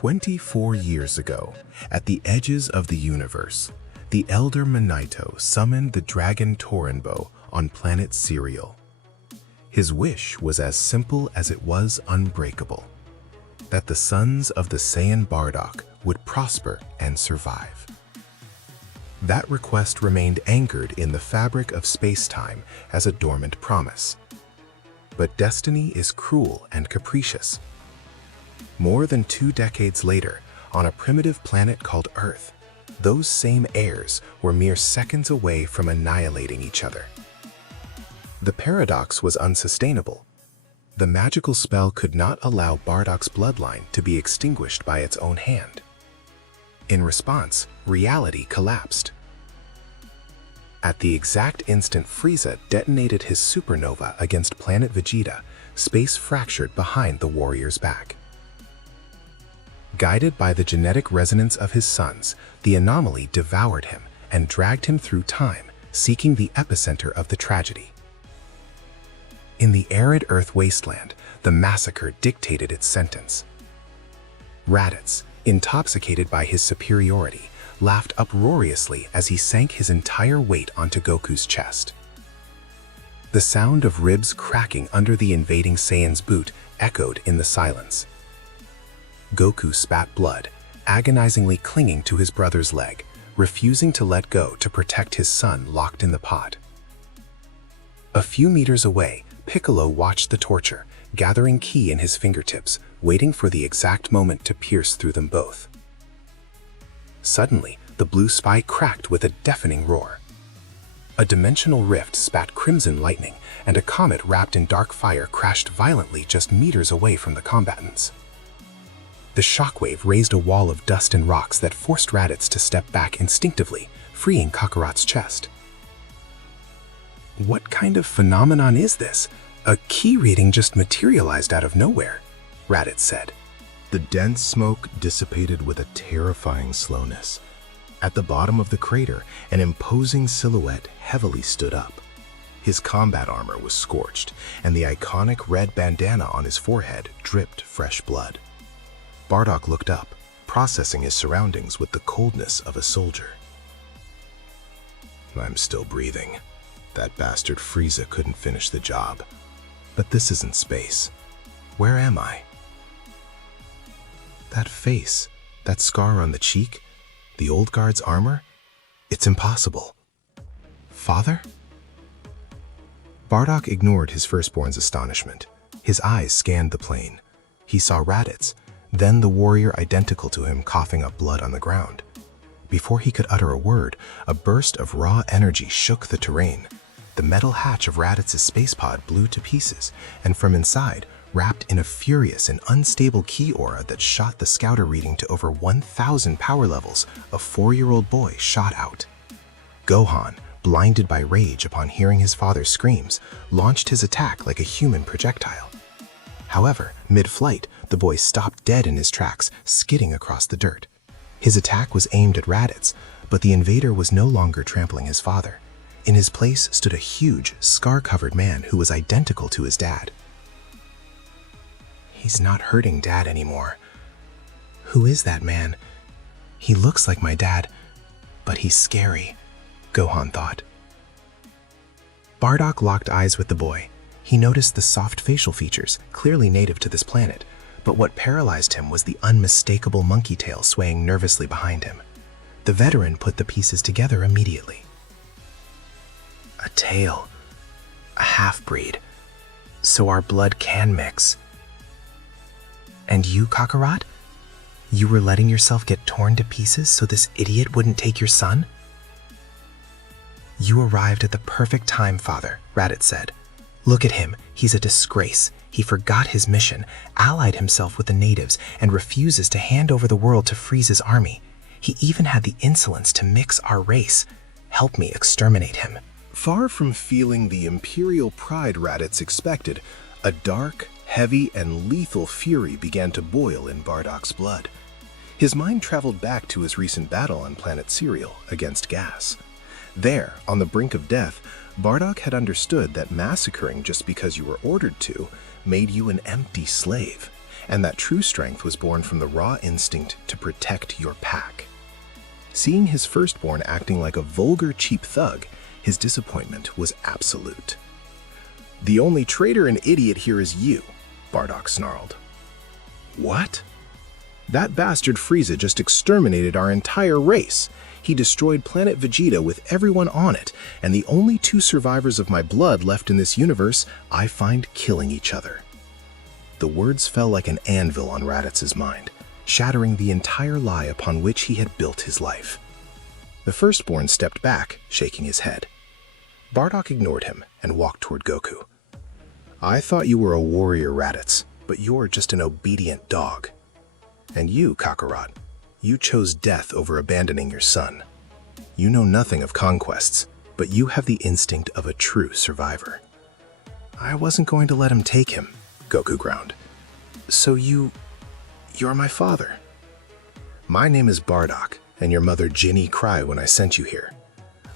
24 years ago, at the edges of the universe, the elder Manito summoned the dragon Torinbo on planet Serial. His wish was as simple as it was unbreakable: that the sons of the Saiyan Bardock would prosper and survive. That request remained anchored in the fabric of space-time as a dormant promise. But destiny is cruel and capricious. More than 2 decades later, on a primitive planet called Earth, those same heirs were mere seconds away from annihilating each other. The paradox was unsustainable. The magical spell could not allow Bardock's bloodline to be extinguished by its own hand. In response, reality collapsed. At the exact instant Frieza detonated his supernova against Planet Vegeta, space fractured behind the warrior's back. Guided by the genetic resonance of his sons, the anomaly devoured him and dragged him through time, seeking the epicenter of the tragedy. In the arid Earth wasteland, the massacre dictated its sentence. Raditz, intoxicated by his superiority, laughed uproariously as he sank his entire weight onto Goku's chest. The sound of ribs cracking under the invading Saiyan's boot echoed in the silence. Goku spat blood, agonizingly clinging to his brother's leg, refusing to let go to protect his son locked in the pod. A few meters away, Piccolo watched the torture, gathering ki in his fingertips, waiting for the exact moment to pierce through them both. Suddenly, the blue spy cracked with a deafening roar. A dimensional rift spat crimson lightning, and a comet wrapped in dark fire crashed violently just meters away from the combatants. The shockwave raised a wall of dust and rocks that forced Raditz to step back instinctively, freeing Kakarot's chest. What kind of phenomenon is this? A ki reading just materialized out of nowhere, Raditz said. The dense smoke dissipated with a terrifying slowness. At the bottom of the crater, an imposing silhouette heavily stood up. His combat armor was scorched, and the iconic red bandana on his forehead dripped fresh blood. Bardock looked up, processing his surroundings with the coldness of a soldier. I'm still breathing. That bastard Frieza couldn't finish the job. But this isn't space. Where am I? That face, that scar on the cheek, the old guard's armor? It's impossible. Father? Bardock ignored his firstborn's astonishment. His eyes scanned the plain. He saw Raditz, then the warrior identical to him coughing up blood on the ground. Before he could utter a word, a burst of raw energy shook the terrain. The metal hatch of Raditz's space pod blew to pieces, and from inside, wrapped in a furious and unstable ki aura that shot the scouter reading to over 1,000 power levels, a 4-year-old boy shot out. Gohan, blinded by rage upon hearing his father's screams, launched his attack like a human projectile. However, mid-flight, the boy stopped dead in his tracks, skidding across the dirt. His attack was aimed at Raditz, but the invader was no longer trampling his father. In his place stood a huge, scar-covered man who was identical to his dad. He's not hurting Dad anymore. Who is that man? He looks like my dad, but he's scary, Gohan thought. Bardock locked eyes with the boy. He noticed the soft facial features, clearly native to this planet, but what paralyzed him was the unmistakable monkey tail swaying nervously behind him. The veteran put the pieces together immediately. A tail. A half-breed. So our blood can mix. And you, Kakarot? You were letting yourself get torn to pieces so this idiot wouldn't take your son? You arrived at the perfect time, Father, Raditz said. Look at him, he's a disgrace. He forgot his mission, allied himself with the natives, and refuses to hand over the world to Frieza's army. He even had the insolence to mix our race. Help me exterminate him. Far from feeling the imperial pride Raditz expected, a dark, heavy, and lethal fury began to boil in Bardock's blood. His mind traveled back to his recent battle on Planet Serial against Gas. There, on the brink of death, Bardock had understood that massacring just because you were ordered to made you an empty slave, and that true strength was born from the raw instinct to protect your pack. Seeing his firstborn acting like a vulgar, cheap thug, his disappointment was absolute. "The only traitor and idiot here is you," Bardock snarled. "What?" "That bastard Frieza just exterminated our entire race. He destroyed Planet Vegeta with everyone on it, and the only two survivors of my blood left in this universe I find killing each other." The words fell like an anvil on Raditz's mind, shattering the entire lie upon which he had built his life. The firstborn stepped back, shaking his head. Bardock ignored him and walked toward Goku. "I thought you were a warrior, Raditz, but you're just an obedient dog. And you, Kakarot, you chose death over abandoning your son. You know nothing of conquests, but you have the instinct of a true survivor." "I wasn't going to let him take him," Goku ground. "So you're my father." "My name is Bardock, and your mother Ginny cried when I sent you here.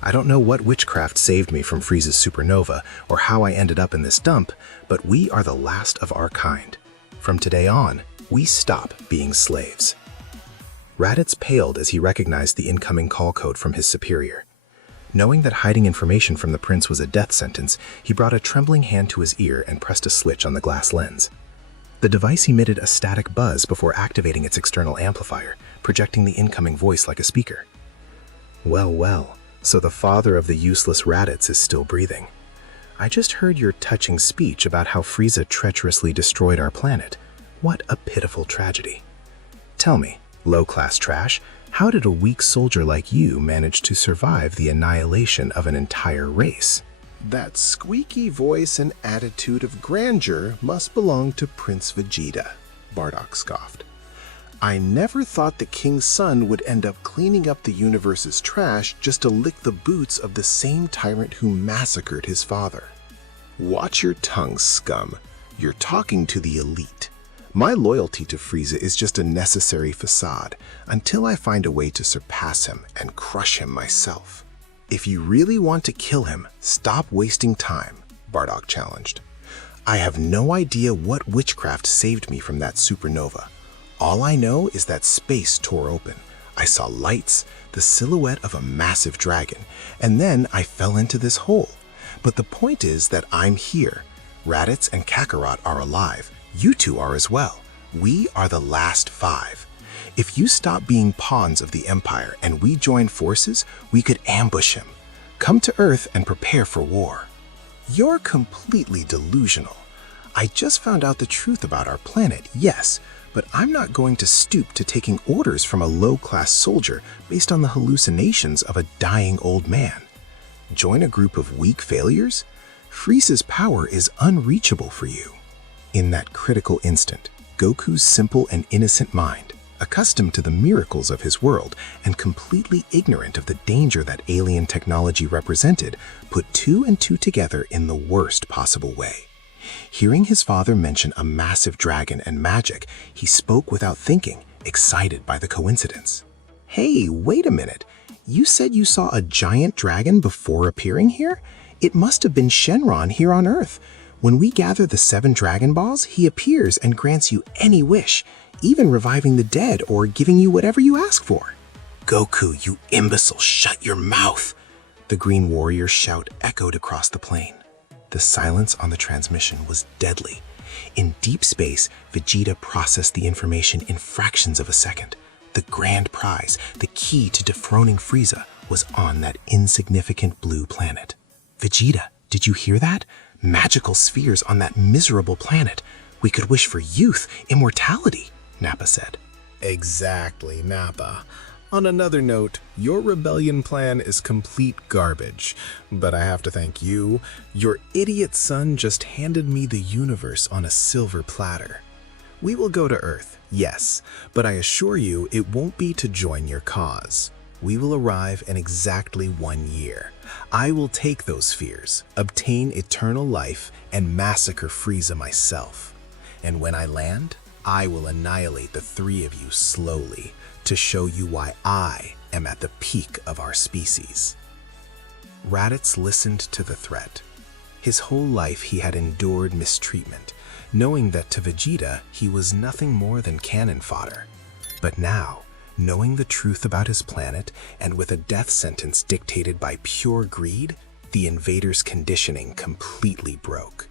I don't know what witchcraft saved me from Frieza's supernova or how I ended up in this dump, but we are the last of our kind. From today on, we stop being slaves." Raditz paled as he recognized the incoming call code from his superior. Knowing that hiding information from the prince was a death sentence, he brought a trembling hand to his ear and pressed a switch on the glass lens. The device emitted a static buzz before activating its external amplifier, projecting the incoming voice like a speaker. "Well, well, so the father of the useless Raditz is still breathing. I just heard your touching speech about how Frieza treacherously destroyed our planet. What a pitiful tragedy. Tell me, low-class trash, how did a weak soldier like you manage to survive the annihilation of an entire race?" "That squeaky voice and attitude of grandeur must belong to Prince Vegeta," Bardock scoffed. "I never thought the king's son would end up cleaning up the universe's trash just to lick the boots of the same tyrant who massacred his father." "Watch your tongue, scum. You're talking to the elite. My loyalty to Frieza is just a necessary facade until I find a way to surpass him and crush him myself. If you really want to kill him, stop wasting time," Bardock challenged. "I have no idea what witchcraft saved me from that supernova. All I know is that space tore open. I saw lights, the silhouette of a massive dragon, and then I fell into this hole. But the point is that I'm here. Raditz and Kakarot are alive. You two are as well. We are the last 5. If you stop being pawns of the Empire and we join forces, we could ambush him. Come to Earth and prepare for war." "You're completely delusional. I just found out the truth about our planet, yes, but I'm not going to stoop to taking orders from a low-class soldier based on the hallucinations of a dying old man. Join a group of weak failures? Frieza's power is unreachable for you." In that critical instant, Goku's simple and innocent mind, accustomed to the miracles of his world and completely ignorant of the danger that alien technology represented, put 2 and 2 together in the worst possible way. Hearing his father mention a massive dragon and magic, he spoke without thinking, excited by the coincidence. "Hey, wait a minute. You said you saw a giant dragon before appearing here? It must have been Shenron here on Earth. When we gather the 7 Dragon Balls, he appears and grants you any wish, even reviving the dead or giving you whatever you ask for." "Goku, you imbecile, shut your mouth!" The Green Warrior's shout echoed across the plain. The silence on the transmission was deadly. In deep space, Vegeta processed the information in fractions of a second. The grand prize, the key to dethroning Frieza, was on that insignificant blue planet. "Vegeta, did you hear that? Magical spheres on that miserable planet. We could wish for youth, immortality," Nappa said. Exactly, Nappa. On another note, your rebellion plan is complete garbage, but I have to thank you. Your idiot son just handed me the universe on a silver platter. We will go to Earth, yes, but I assure you it won't be to join your cause. We will arrive in exactly 1 year. I will take those spheres, obtain eternal life, and massacre Frieza myself. And when I land, I will annihilate the 3 of you slowly to show you why I am at the peak of our species." Raditz listened to the threat. His whole life he had endured mistreatment, knowing that to Vegeta he was nothing more than cannon fodder. But now, knowing the truth about his planet and with a death sentence dictated by pure greed, the invader's conditioning completely broke.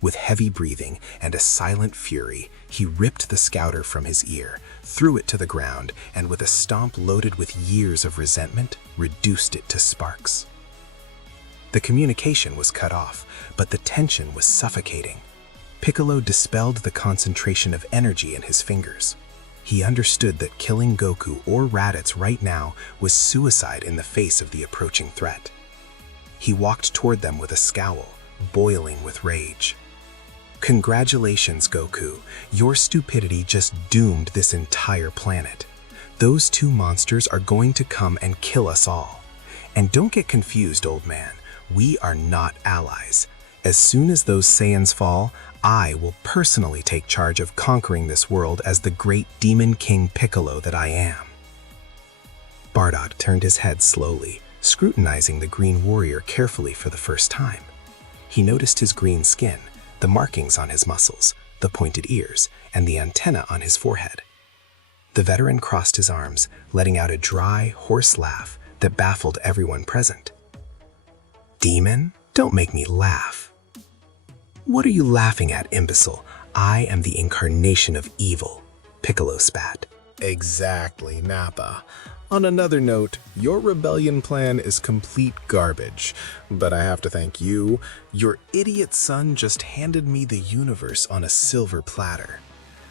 With heavy breathing and a silent fury, he ripped the scouter from his ear, threw it to the ground, and with a stomp loaded with years of resentment, reduced it to sparks. The communication was cut off, but the tension was suffocating. Piccolo dispelled the concentration of energy in his fingers. He understood that killing Goku or Raditz right now was suicide in the face of the approaching threat. He walked toward them with a scowl, boiling with rage. Congratulations, Goku. Your stupidity just doomed this entire planet. Those two monsters are going to come and kill us all. And don't get confused, old man. We are not allies. As soon as those Saiyans fall, I will personally take charge of conquering this world as the great Demon King Piccolo that I am. Bardock turned his head slowly, scrutinizing the Green Warrior carefully for the first time. He noticed his green skin, the markings on his muscles, the pointed ears, and the antenna on his forehead. The veteran crossed his arms, letting out a dry, hoarse laugh that baffled everyone present. Demon, don't make me laugh. What are you laughing at, imbecile? I am the incarnation of evil, Piccolo spat. Exactly, Nappa. On another note, your rebellion plan is complete garbage, but I have to thank you. Your idiot son just handed me the universe on a silver platter.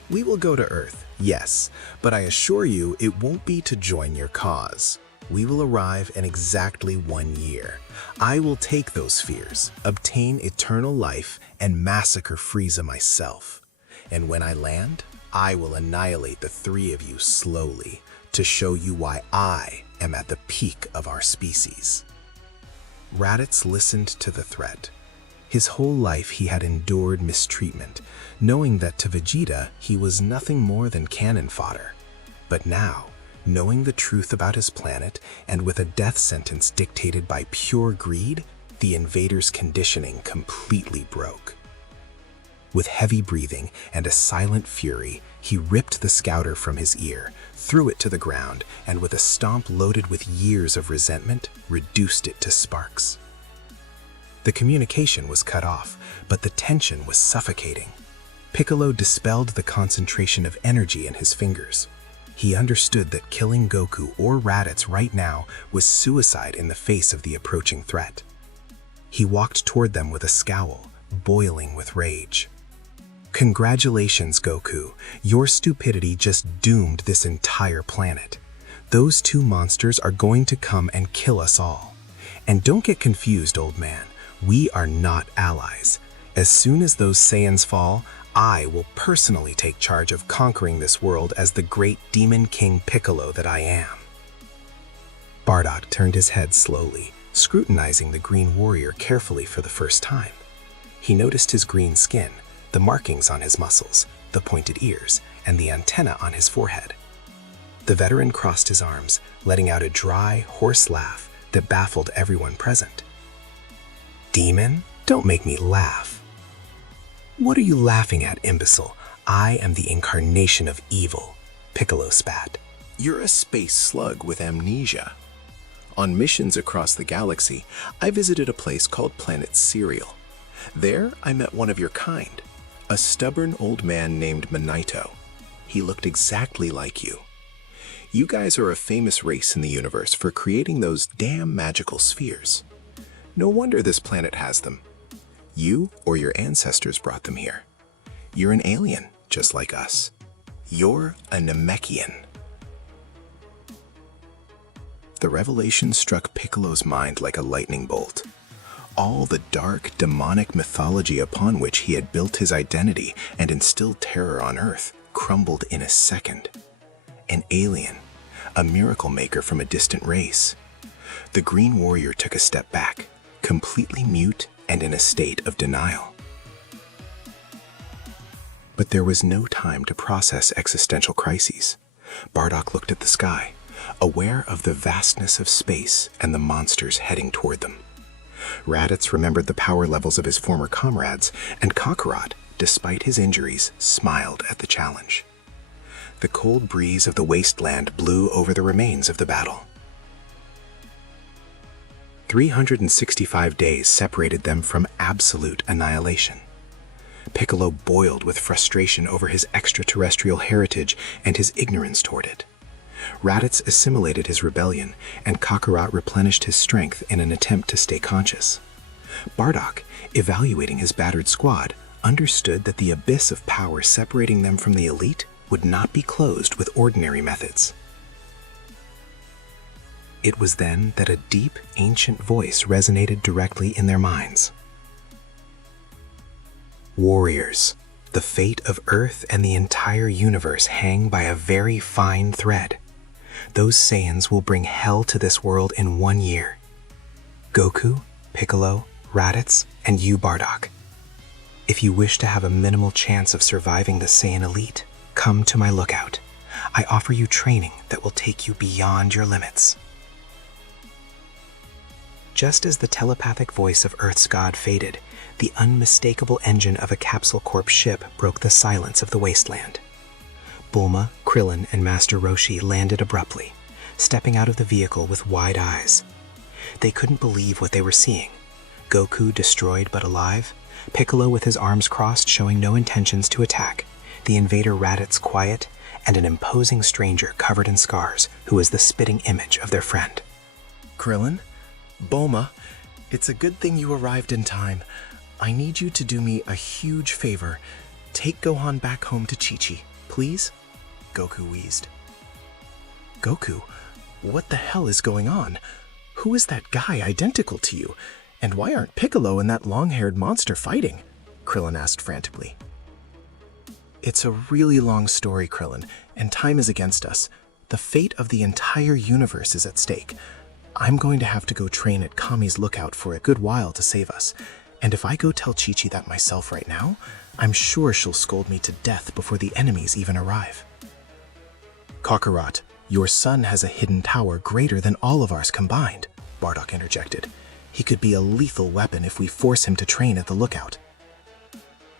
We will go to Earth, yes, but I assure you it won't be to join your cause. We will arrive in exactly 1 year. I will take those spheres, obtain eternal life, and massacre Frieza myself. And when I land, I will annihilate the three of you slowly, to show you why I am at the peak of our species. Raditz listened to the threat. His whole life he had endured mistreatment, knowing that to Vegeta he was nothing more than cannon fodder. But now, knowing the truth about his planet and with a death sentence dictated by pure greed, the invader's conditioning completely broke. With heavy breathing and a silent fury, he ripped the scouter from his ear, threw it to the ground, and with a stomp loaded with years of resentment, reduced it to sparks. The communication was cut off, but the tension was suffocating. Piccolo dispelled the concentration of energy in his fingers. He understood that killing Goku or Raditz right now was suicide in the face of the approaching threat. He walked toward them with a scowl, boiling with rage. Congratulations, Goku. Your stupidity just doomed this entire planet. Those two monsters are going to come and kill us all. And don't get confused, old man. We are not allies. As soon as those Saiyans fall, I will personally take charge of conquering this world as the great Demon King Piccolo that I am. Bardock turned his head slowly, scrutinizing the Green Warrior carefully for the first time. He noticed his green skin, the markings on his muscles, the pointed ears, and the antenna on his forehead. The veteran crossed his arms, letting out a dry, hoarse laugh that baffled everyone present. Demon, don't make me laugh. What are you laughing at, imbecile? I am the incarnation of evil, Piccolo spat. You're a space slug with amnesia. On missions across the galaxy, I visited a place called Planet Cereal. There, I met one of your kind, a stubborn old man named Manito. He looked exactly like you. You guys are a famous race in the universe for creating those damn magical spheres. No wonder this planet has them. You or your ancestors brought them here. You're an alien, just like us. You're a Namekian. The revelation struck Piccolo's mind like a lightning bolt. All the dark, demonic mythology upon which he had built his identity and instilled terror on Earth crumbled in a second. An alien, a miracle maker from a distant race. The Green Warrior took a step back, completely mute and in a state of denial. But there was no time to process existential crises. Bardock looked at the sky, aware of the vastness of space and the monsters heading toward them. Raditz remembered the power levels of his former comrades, and Kakarot, despite his injuries, smiled at the challenge. The cold breeze of the wasteland blew over the remains of the battle. 365 days separated them from absolute annihilation. Piccolo boiled with frustration over his extraterrestrial heritage and his ignorance toward it. Raditz assimilated his rebellion, and Kakarot replenished his strength in an attempt to stay conscious. Bardock, evaluating his battered squad, understood that the abyss of power separating them from the elite would not be closed with ordinary methods. It was then that a deep, ancient voice resonated directly in their minds. Warriors, the fate of Earth and the entire universe hang by a very fine thread. Those Saiyans will bring hell to this world in 1 year. Goku, Piccolo, Raditz, and you, Bardock. If you wish to have a minimal chance of surviving the Saiyan elite, come to my lookout. I offer you training that will take you beyond your limits. Just as the telepathic voice of Earth's god faded, the unmistakable engine of a Capsule Corp ship broke the silence of the wasteland. Bulma, Krillin, and Master Roshi landed abruptly, stepping out of the vehicle with wide eyes. They couldn't believe what they were seeing. Goku destroyed but alive, Piccolo with his arms crossed showing no intentions to attack, the invader Raditz quiet, and an imposing stranger covered in scars who was the spitting image of their friend. Krillin? Bulma, it's a good thing you arrived in time. I need you to do me a huge favor. Take Gohan back home to Chi-Chi, please? Goku wheezed. Goku, what the hell is going on? Who is that guy identical to you? And why aren't Piccolo and that long-haired monster fighting? Krillin asked frantically. It's a really long story, Krillin, and time is against us. The fate of the entire universe is at stake. I'm going to have to go train at Kami's lookout for a good while to save us. And if I go tell Chi-Chi that myself right now, I'm sure she'll scold me to death before the enemies even arrive. Kakarot, your son has a hidden tower greater than all of ours combined, Bardock interjected. He could be a lethal weapon if we force him to train at the lookout.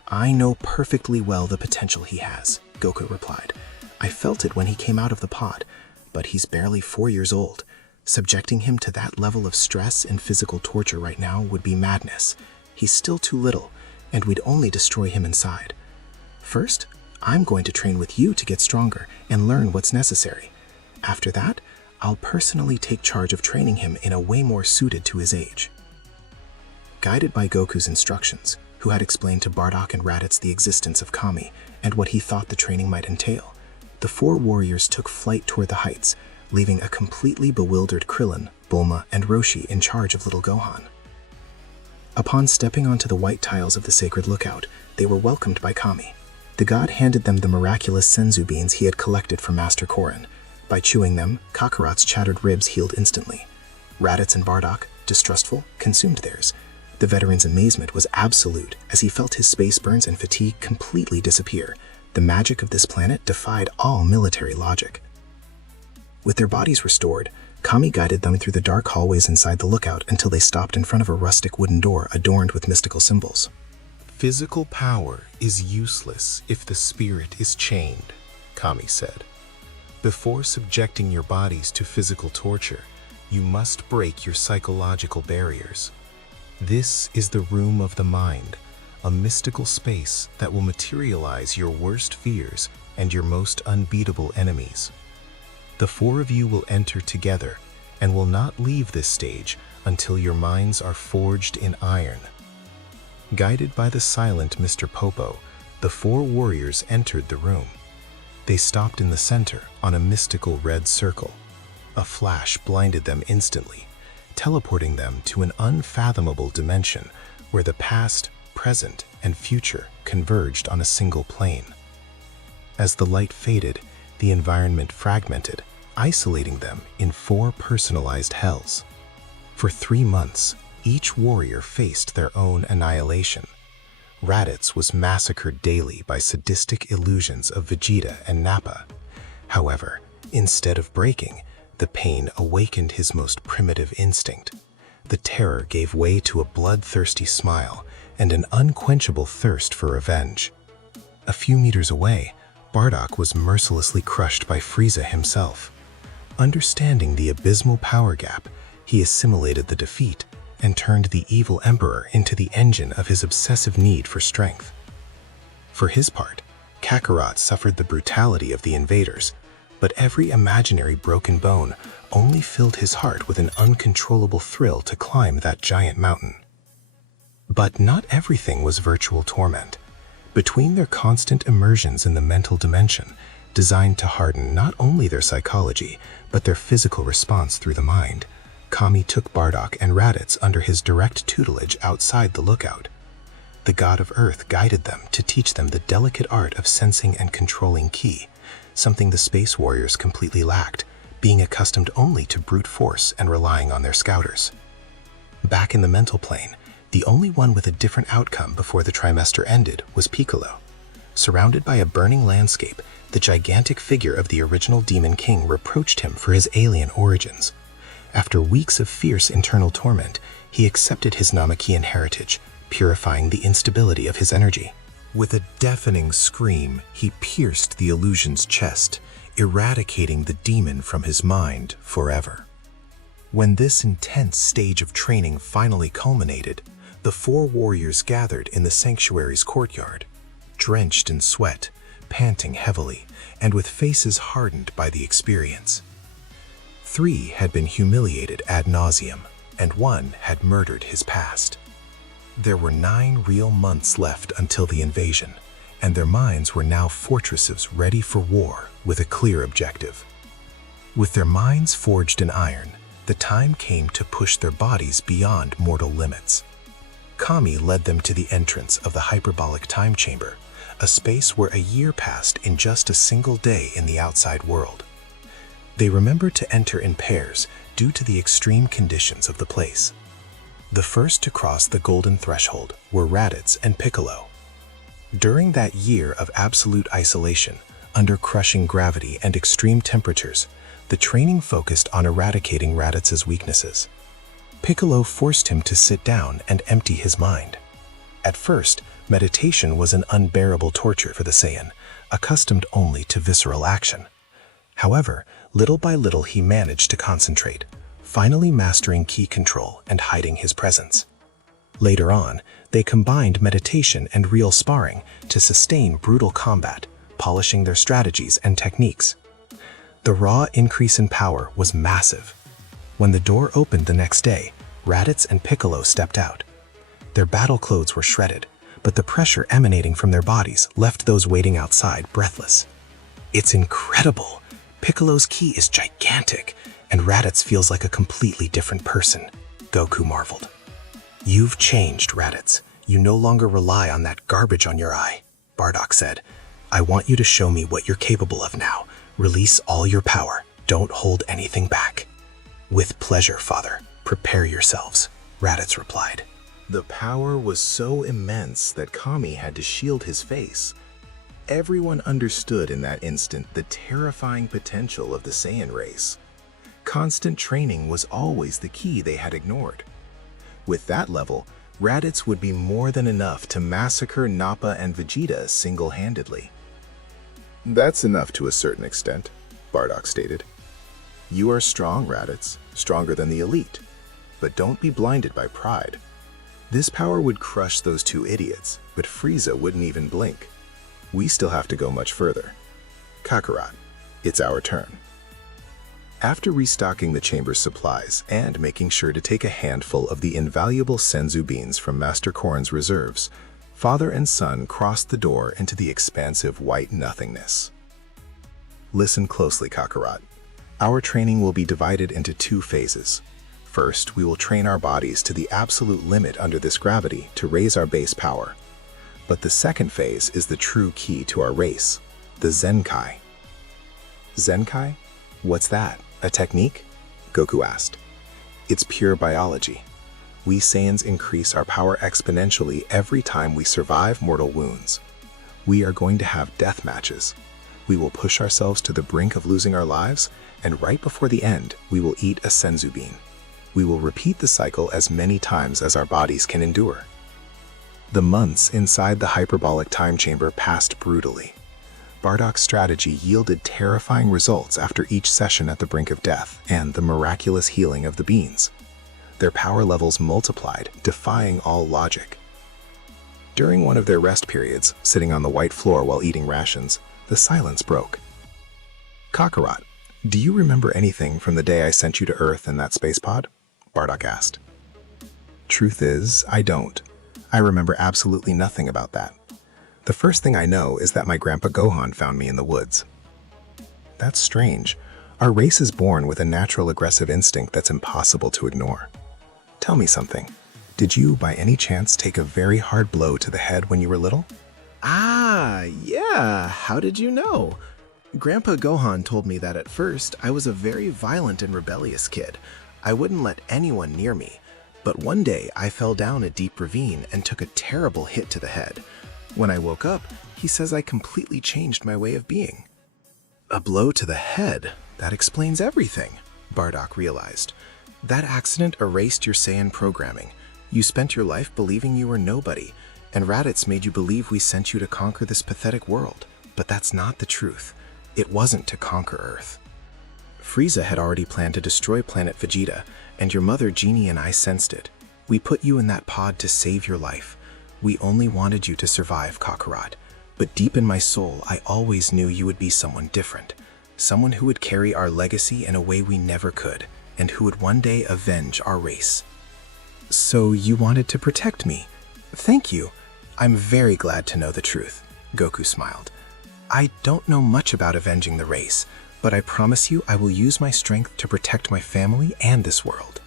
I know perfectly well the potential he has, Goku replied. I felt it when he came out of the pod, but he's barely 4 years old. Subjecting him to that level of stress and physical torture right now would be madness. He's still too little, and we'd only destroy him inside. First, I'm going to train with you to get stronger and learn what's necessary. After that, I'll personally take charge of training him in a way more suited to his age. Guided by Goku's instructions, who had explained to Bardock and Raditz the existence of Kami and what he thought the training might entail, the 4 warriors took flight toward the heights, leaving a completely bewildered Krillin, Bulma, and Roshi in charge of little Gohan. Upon stepping onto the white tiles of the sacred lookout, they were welcomed by Kami. The god handed them the miraculous senzu beans he had collected from Master Korin. By chewing them, Kakarot's shattered ribs healed instantly. Raditz and Bardock, distrustful, consumed theirs. The veteran's amazement was absolute as he felt his space burns and fatigue completely disappear. The magic of this planet defied all military logic. With their bodies restored, Kami guided them through the dark hallways inside the lookout until they stopped in front of a rustic wooden door adorned with mystical symbols. Physical power is useless if the spirit is chained, Kami said. Before subjecting your bodies to physical torture, you must break your psychological barriers. This is the room of the mind, a mystical space that will materialize your worst fears and your most unbeatable enemies. The 4 of you will enter together and will not leave this stage until your minds are forged in iron. Guided by the silent Mr. Popo, the 4 warriors entered the room. They stopped in the center on a mystical red circle. A flash blinded them instantly, teleporting them to an unfathomable dimension where the past, present, and future converged on a single plane. As the light faded, the environment fragmented, isolating them in 4 personalized hells. For 3 months, each warrior faced their own annihilation. Raditz was massacred daily by sadistic illusions of Vegeta and Nappa. However, instead of breaking, the pain awakened his most primitive instinct. The terror gave way to a bloodthirsty smile and an unquenchable thirst for revenge. A few meters away, Bardock was mercilessly crushed by Frieza himself. Understanding the abysmal power gap, he assimilated the defeat and turned the evil Emperor into the engine of his obsessive need for strength. For his part, Kakarot suffered the brutality of the invaders, but every imaginary broken bone only filled his heart with an uncontrollable thrill to climb that giant mountain. But not everything was virtual torment. Between their constant immersions in the mental dimension, designed to harden not only their psychology, but their physical response through the mind, Kami took Bardock and Raditz under his direct tutelage outside the lookout. The god of Earth guided them to teach them the delicate art of sensing and controlling ki, something the space warriors completely lacked, being accustomed only to brute force and relying on their scouters. Back in the mental plane, the only one with a different outcome before the trimester ended was Piccolo. Surrounded by a burning landscape, the gigantic figure of the original Demon King reproached him for his alien origins. After weeks of fierce internal torment, he accepted his Namekian heritage, purifying the instability of his energy. With a deafening scream, he pierced the illusion's chest, eradicating the demon from his mind forever. When this intense stage of training finally culminated, the four warriors gathered in the sanctuary's courtyard, drenched in sweat, panting heavily, and with faces hardened by the experience. 3 had been humiliated ad nauseum, and 1 had murdered his past. There were 9 real months left until the invasion, and their minds were now fortresses ready for war with a clear objective. With their minds forged in iron, the time came to push their bodies beyond mortal limits. Kami led them to the entrance of the hyperbolic time chamber, a space where a year passed in just a single day in the outside world. They remembered to enter in pairs due to the extreme conditions of the place. The first to cross the golden threshold were Raditz and Piccolo. During that year of absolute isolation, under crushing gravity and extreme temperatures, the training focused on eradicating Raditz's weaknesses. Piccolo forced him to sit down and empty his mind. At first, meditation was an unbearable torture for the Saiyan, accustomed only to visceral action. However, little by little he managed to concentrate, finally mastering ki control and hiding his presence. Later on, they combined meditation and real sparring to sustain brutal combat, polishing their strategies and techniques. The raw increase in power was massive. When the door opened the next day, Raditz and Piccolo stepped out. Their battle clothes were shredded, but the pressure emanating from their bodies left those waiting outside breathless. "It's incredible! Piccolo's ki is gigantic, and Raditz feels like a completely different person," Goku marveled. "You've changed, Raditz. You no longer rely on that garbage on your eye," Bardock said. "I want you to show me what you're capable of now. Release all your power. Don't hold anything back." "With pleasure, Father. Prepare yourselves," Raditz replied. The power was so immense that Kami had to shield his face. Everyone understood in that instant the terrifying potential of the Saiyan race. Constant training was always the key they had ignored. With that level, Raditz would be more than enough to massacre Nappa and Vegeta single-handedly. "That's enough to a certain extent," Bardock stated. "You are strong, Raditz, stronger than the elite. But don't be blinded by pride. This power would crush those 2 idiots, but Frieza wouldn't even blink. We still have to go much further. Kakarot, it's our turn." After restocking the chamber's supplies and making sure to take a handful of the invaluable senzu beans from Master Korin's reserves, father and son crossed the door into the expansive white nothingness. "Listen closely, Kakarot. Our training will be divided into 2 phases. First, we will train our bodies to the absolute limit under this gravity to raise our base power. But the second phase is the true key to our race, the Zenkai." "Zenkai? What's that? A technique?" Goku asked. "It's pure biology. We Saiyans increase our power exponentially every time we survive mortal wounds. We are going to have death matches. We will push ourselves to the brink of losing our lives, and right before the end, we will eat a senzu bean. We will repeat the cycle as many times as our bodies can endure." The months inside the hyperbolic time chamber passed brutally. Bardock's strategy yielded terrifying results after each session at the brink of death and the miraculous healing of the beans. Their power levels multiplied, defying all logic. During one of their rest periods, sitting on the white floor while eating rations, the silence broke. "Kakarot, do you remember anything from the day I sent you to Earth in that space pod?" Bardock asked. "Truth is, I don't. I remember absolutely nothing about that. The first thing I know is that my grandpa Gohan found me in the woods." "That's strange. Our race is born with a natural aggressive instinct that's impossible to ignore. Tell me something. Did you, by any chance, take a very hard blow to the head when you were little?" Ah, yeah, how did you know? Grandpa Gohan told me that at first I was a very violent and rebellious kid. I wouldn't let anyone near me. But one day I fell down a deep ravine and took a terrible hit to the head. When I woke up, he says I completely changed my way of being. A blow to the head, that explains everything, Bardock realized. That accident erased your Saiyan programming. You spent your life believing you were nobody, and Raditz made you believe we sent you to conquer this pathetic world. But that's not the truth. It wasn't to conquer Earth. Frieza had already planned to destroy Planet Vegeta, and your mother Genie and I sensed it. We put you in that pod to save your life. We only wanted you to survive, Kakarot. But deep in my soul, I always knew you would be someone different. Someone who would carry our legacy in a way we never could, and who would one day avenge our race. So you wanted to protect me. Thank you. I'm very glad to know the truth, Goku smiled. I don't know much about avenging the race, but I promise you I will use my strength to protect my family and this world.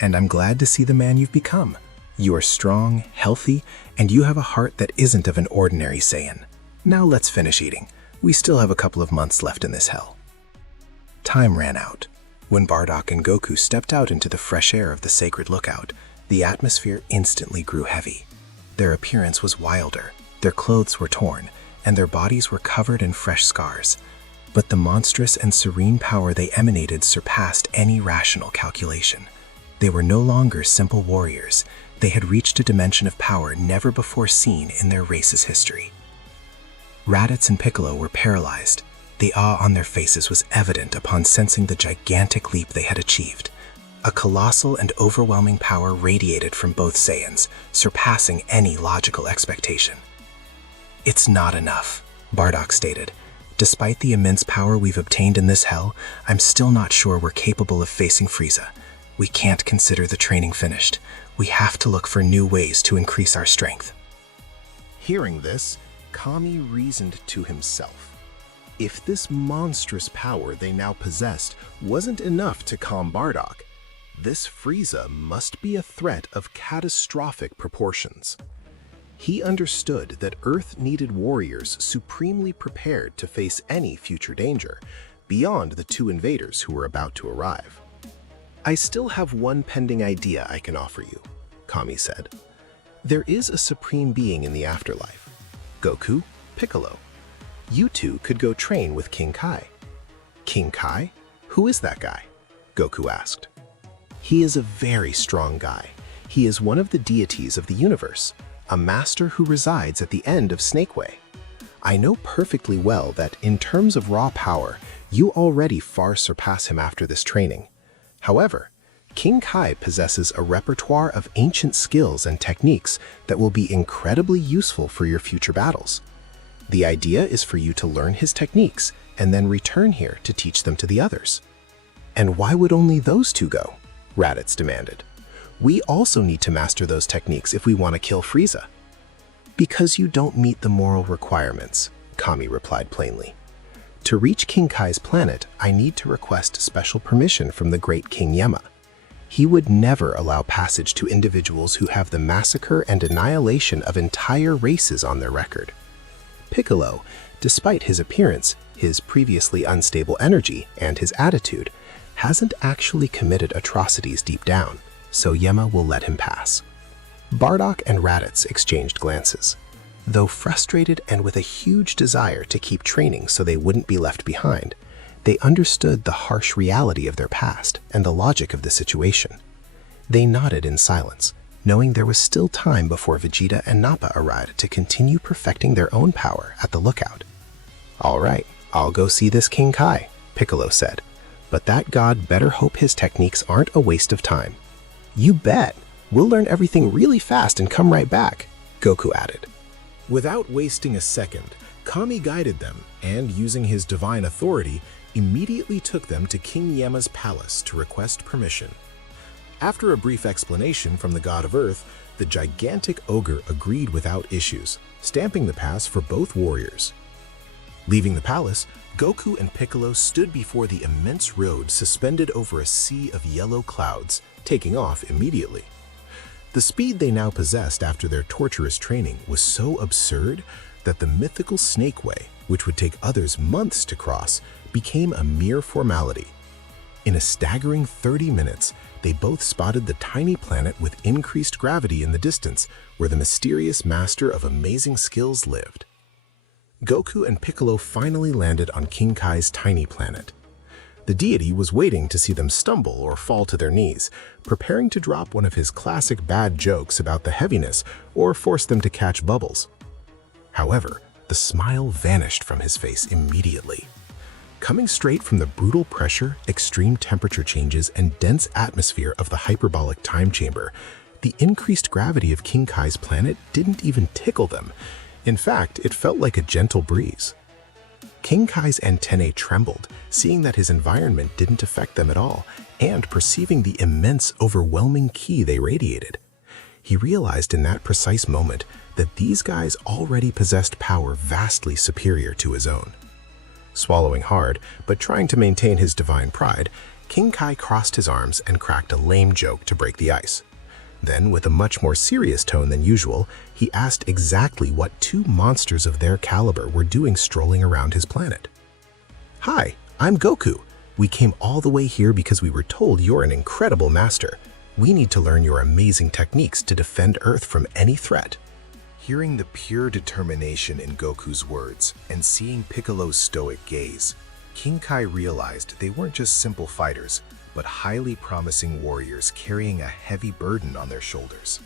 And I'm glad to see the man you've become. You are strong, healthy, and you have a heart that isn't of an ordinary Saiyan. Now let's finish eating. We still have a couple of months left in this hell. Time ran out. When Bardock and Goku stepped out into the fresh air of the sacred lookout, the atmosphere instantly grew heavy. Their appearance was wilder, their clothes were torn, and their bodies were covered in fresh scars. But the monstrous and serene power they emanated surpassed any rational calculation. They were no longer simple warriors. They had reached a dimension of power never before seen in their race's history. Raditz and Piccolo were paralyzed. The awe on their faces was evident upon sensing the gigantic leap they had achieved. A colossal and overwhelming power radiated from both Saiyans, surpassing any logical expectation. "It's not enough," Bardock stated. "Despite the immense power we've obtained in this hell, I'm still not sure we're capable of facing Frieza. We can't consider the training finished. We have to look for new ways to increase our strength." Hearing this, Kami reasoned to himself. If this monstrous power they now possessed wasn't enough to calm Bardock, this Frieza must be a threat of catastrophic proportions. He understood that Earth needed warriors supremely prepared to face any future danger, beyond the two invaders who were about to arrive. "I still have one pending idea I can offer you," Kami said. "There is a supreme being in the afterlife. Goku, Piccolo. You two could go train with King Kai." "King Kai? Who is that guy?" Goku asked. "He is a very strong guy. He is one of the deities of the universe, a master who resides at the end of Snake Way. I know perfectly well that in terms of raw power, you already far surpass him after this training. However, King Kai possesses a repertoire of ancient skills and techniques that will be incredibly useful for your future battles. The idea is for you to learn his techniques and then return here to teach them to the others." "And why would only those two go?" Raditz demanded. "We also need to master those techniques if we want to kill Frieza." "Because you don't meet the moral requirements," Kami replied plainly. "To reach King Kai's planet, I need to request special permission from the great King Yema. He would never allow passage to individuals who have the massacre and annihilation of entire races on their record. Piccolo, despite his appearance, his previously unstable energy, and his attitude, hasn't actually committed atrocities deep down, so Yema will let him pass." Bardock and Raditz exchanged glances. Though frustrated and with a huge desire to keep training so they wouldn't be left behind, they understood the harsh reality of their past and the logic of the situation. They nodded in silence, knowing there was still time before Vegeta and Nappa arrived to continue perfecting their own power at the lookout. "All right, I'll go see this King Kai," Piccolo said. "But that god better hope his techniques aren't a waste of time." "You bet! We'll learn everything really fast and come right back," Goku added. Without wasting a second, Kami guided them and, using his divine authority, immediately took them to King Yama's palace to request permission. After a brief explanation from the god of Earth, the gigantic ogre agreed without issues, stamping the pass for both warriors. Leaving the palace, Goku and Piccolo stood before the immense road suspended over a sea of yellow clouds, taking off immediately. The speed they now possessed after their torturous training was so absurd that the mythical Snake Way, which would take others months to cross, became a mere formality. In a staggering 30 minutes, they both spotted the tiny planet with increased gravity in the distance, where the mysterious master of amazing skills lived. Goku and Piccolo finally landed on King Kai's tiny planet. The deity was waiting to see them stumble or fall to their knees, preparing to drop one of his classic bad jokes about the heaviness or force them to catch bubbles. However, the smile vanished from his face immediately. Coming straight from the brutal pressure, extreme temperature changes, and dense atmosphere of the hyperbolic time chamber, the increased gravity of King Kai's planet didn't even tickle them. In fact, it felt like a gentle breeze. King Kai's antennae trembled, seeing that his environment didn't affect them at all, and perceiving the immense, overwhelming ki they radiated. He realized in that precise moment that these guys already possessed power vastly superior to his own. Swallowing hard, but trying to maintain his divine pride, King Kai crossed his arms and cracked a lame joke to break the ice. Then, with a much more serious tone than usual, he asked exactly what two monsters of their caliber were doing strolling around his planet. "Hi, I'm Goku. We came all the way here because we were told you're an incredible master. We need to learn your amazing techniques to defend Earth from any threat." Hearing the pure determination in Goku's words and seeing Piccolo's stoic gaze, King Kai realized they weren't just simple fighters, but highly promising warriors carrying a heavy burden on their shoulders.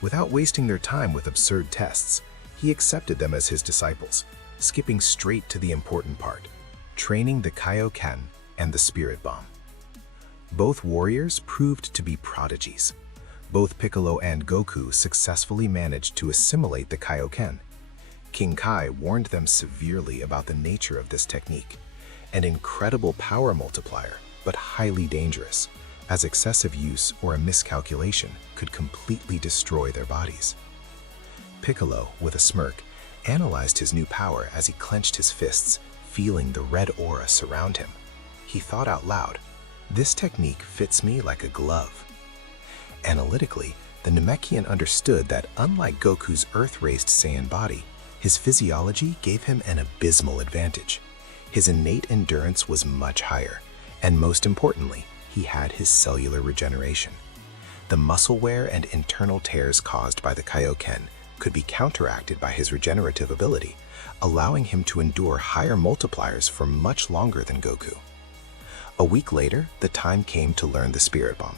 Without wasting their time with absurd tests, he accepted them as his disciples, skipping straight to the important part, training the Kaioken and the Spirit Bomb. Both warriors proved to be prodigies. Both Piccolo and Goku successfully managed to assimilate the Kaioken. King Kai warned them severely about the nature of this technique, an incredible power multiplier, but highly dangerous, as excessive use or a miscalculation could completely destroy their bodies. Piccolo, with a smirk, analyzed his new power as he clenched his fists, feeling the red aura surround him. He thought out loud, "This technique fits me like a glove." Analytically, the Namekian understood that unlike Goku's Earth-raised Saiyan body, his physiology gave him an abysmal advantage. His innate endurance was much higher, and most importantly, he had his cellular regeneration. The muscle wear and internal tears caused by the Kaioken could be counteracted by his regenerative ability, allowing him to endure higher multipliers for much longer than Goku. A week later, the time came to learn the Spirit Bomb.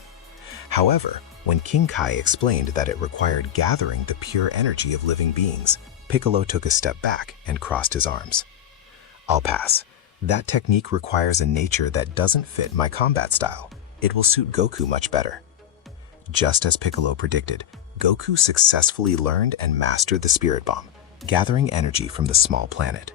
However, when King Kai explained that it required gathering the pure energy of living beings, Piccolo took a step back and crossed his arms. "I'll pass. That technique requires a nature that doesn't fit my combat style. It will suit Goku much better." Just as Piccolo predicted, Goku successfully learned and mastered the Spirit Bomb, gathering energy from the small planet.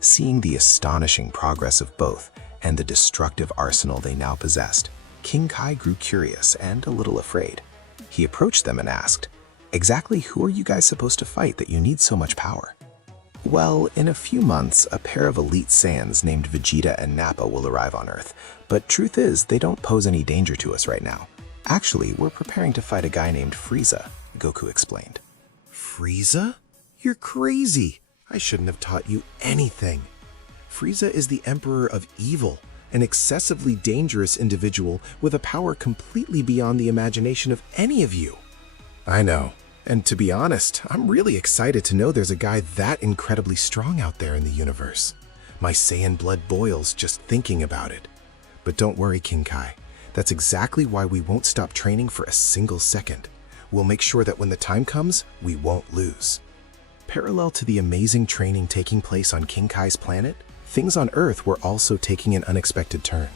Seeing the astonishing progress of both and the destructive arsenal they now possessed, King Kai grew curious and a little afraid. He approached them and asked, "Exactly who are you guys supposed to fight that you need so much power?" "Well, in a few months, a pair of elite Saiyans named Vegeta and Nappa will arrive on Earth, but truth is, they don't pose any danger to us right now. Actually, we're preparing to fight a guy named Frieza," Goku explained. "Frieza? You're crazy! I shouldn't have taught you anything. Frieza is the Emperor of Evil, an excessively dangerous individual with a power completely beyond the imagination of any of you." "I know. And to be honest, I'm really excited to know there's a guy that incredibly strong out there in the universe. My Saiyan blood boils just thinking about it. But don't worry, King Kai. That's exactly why we won't stop training for a single second. We'll make sure that when the time comes, we won't lose. Parallel to the amazing training taking place on King Kai's planet, things on Earth were also taking an unexpected turn.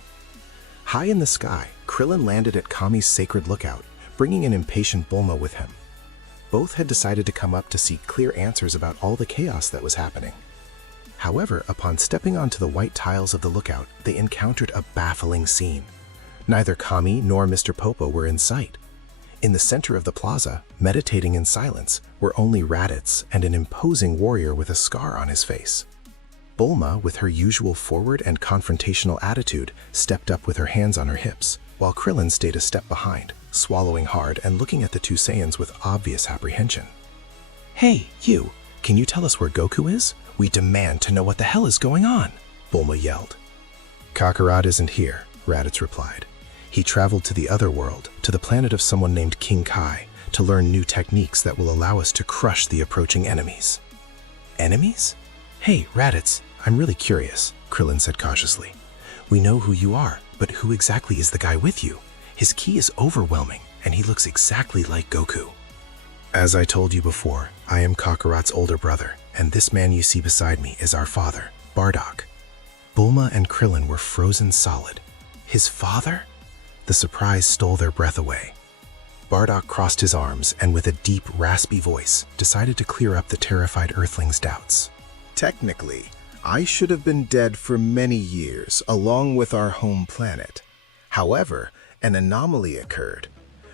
High in the sky, Krillin landed at Kami's sacred lookout, bringing an impatient Bulma with him. Both had decided to come up to seek clear answers about all the chaos that was happening. However, upon stepping onto the white tiles of the lookout, they encountered a baffling scene. Neither Kami nor Mr. Popo were in sight. In the center of the plaza, meditating in silence, were only Raditz and an imposing warrior with a scar on his face. Bulma, with her usual forward and confrontational attitude, stepped up with her hands on her hips, while Krillin stayed a step behind, swallowing hard and looking at the two Saiyans with obvious apprehension. "Hey, you! Can you tell us where Goku is? We demand to know what the hell is going on!" Bulma yelled. "Kakarot isn't here," Raditz replied. "He traveled to the other world, to the planet of someone named King Kai, to learn new techniques that will allow us to crush the approaching enemies." "Enemies? Hey, Raditz, I'm really curious," Krillin said cautiously. "We know who you are, but who exactly is the guy with you? His ki is overwhelming, and he looks exactly like Goku." "As I told you before, I am Kakarot's older brother, and this man you see beside me is our father, Bardock." Bulma and Krillin were frozen solid. His father? The surprise stole their breath away. Bardock crossed his arms and with a deep, raspy voice, decided to clear up the terrified Earthlings' doubts. Technically, I should have been dead for many years, along with our home planet. However, an anomaly occurred.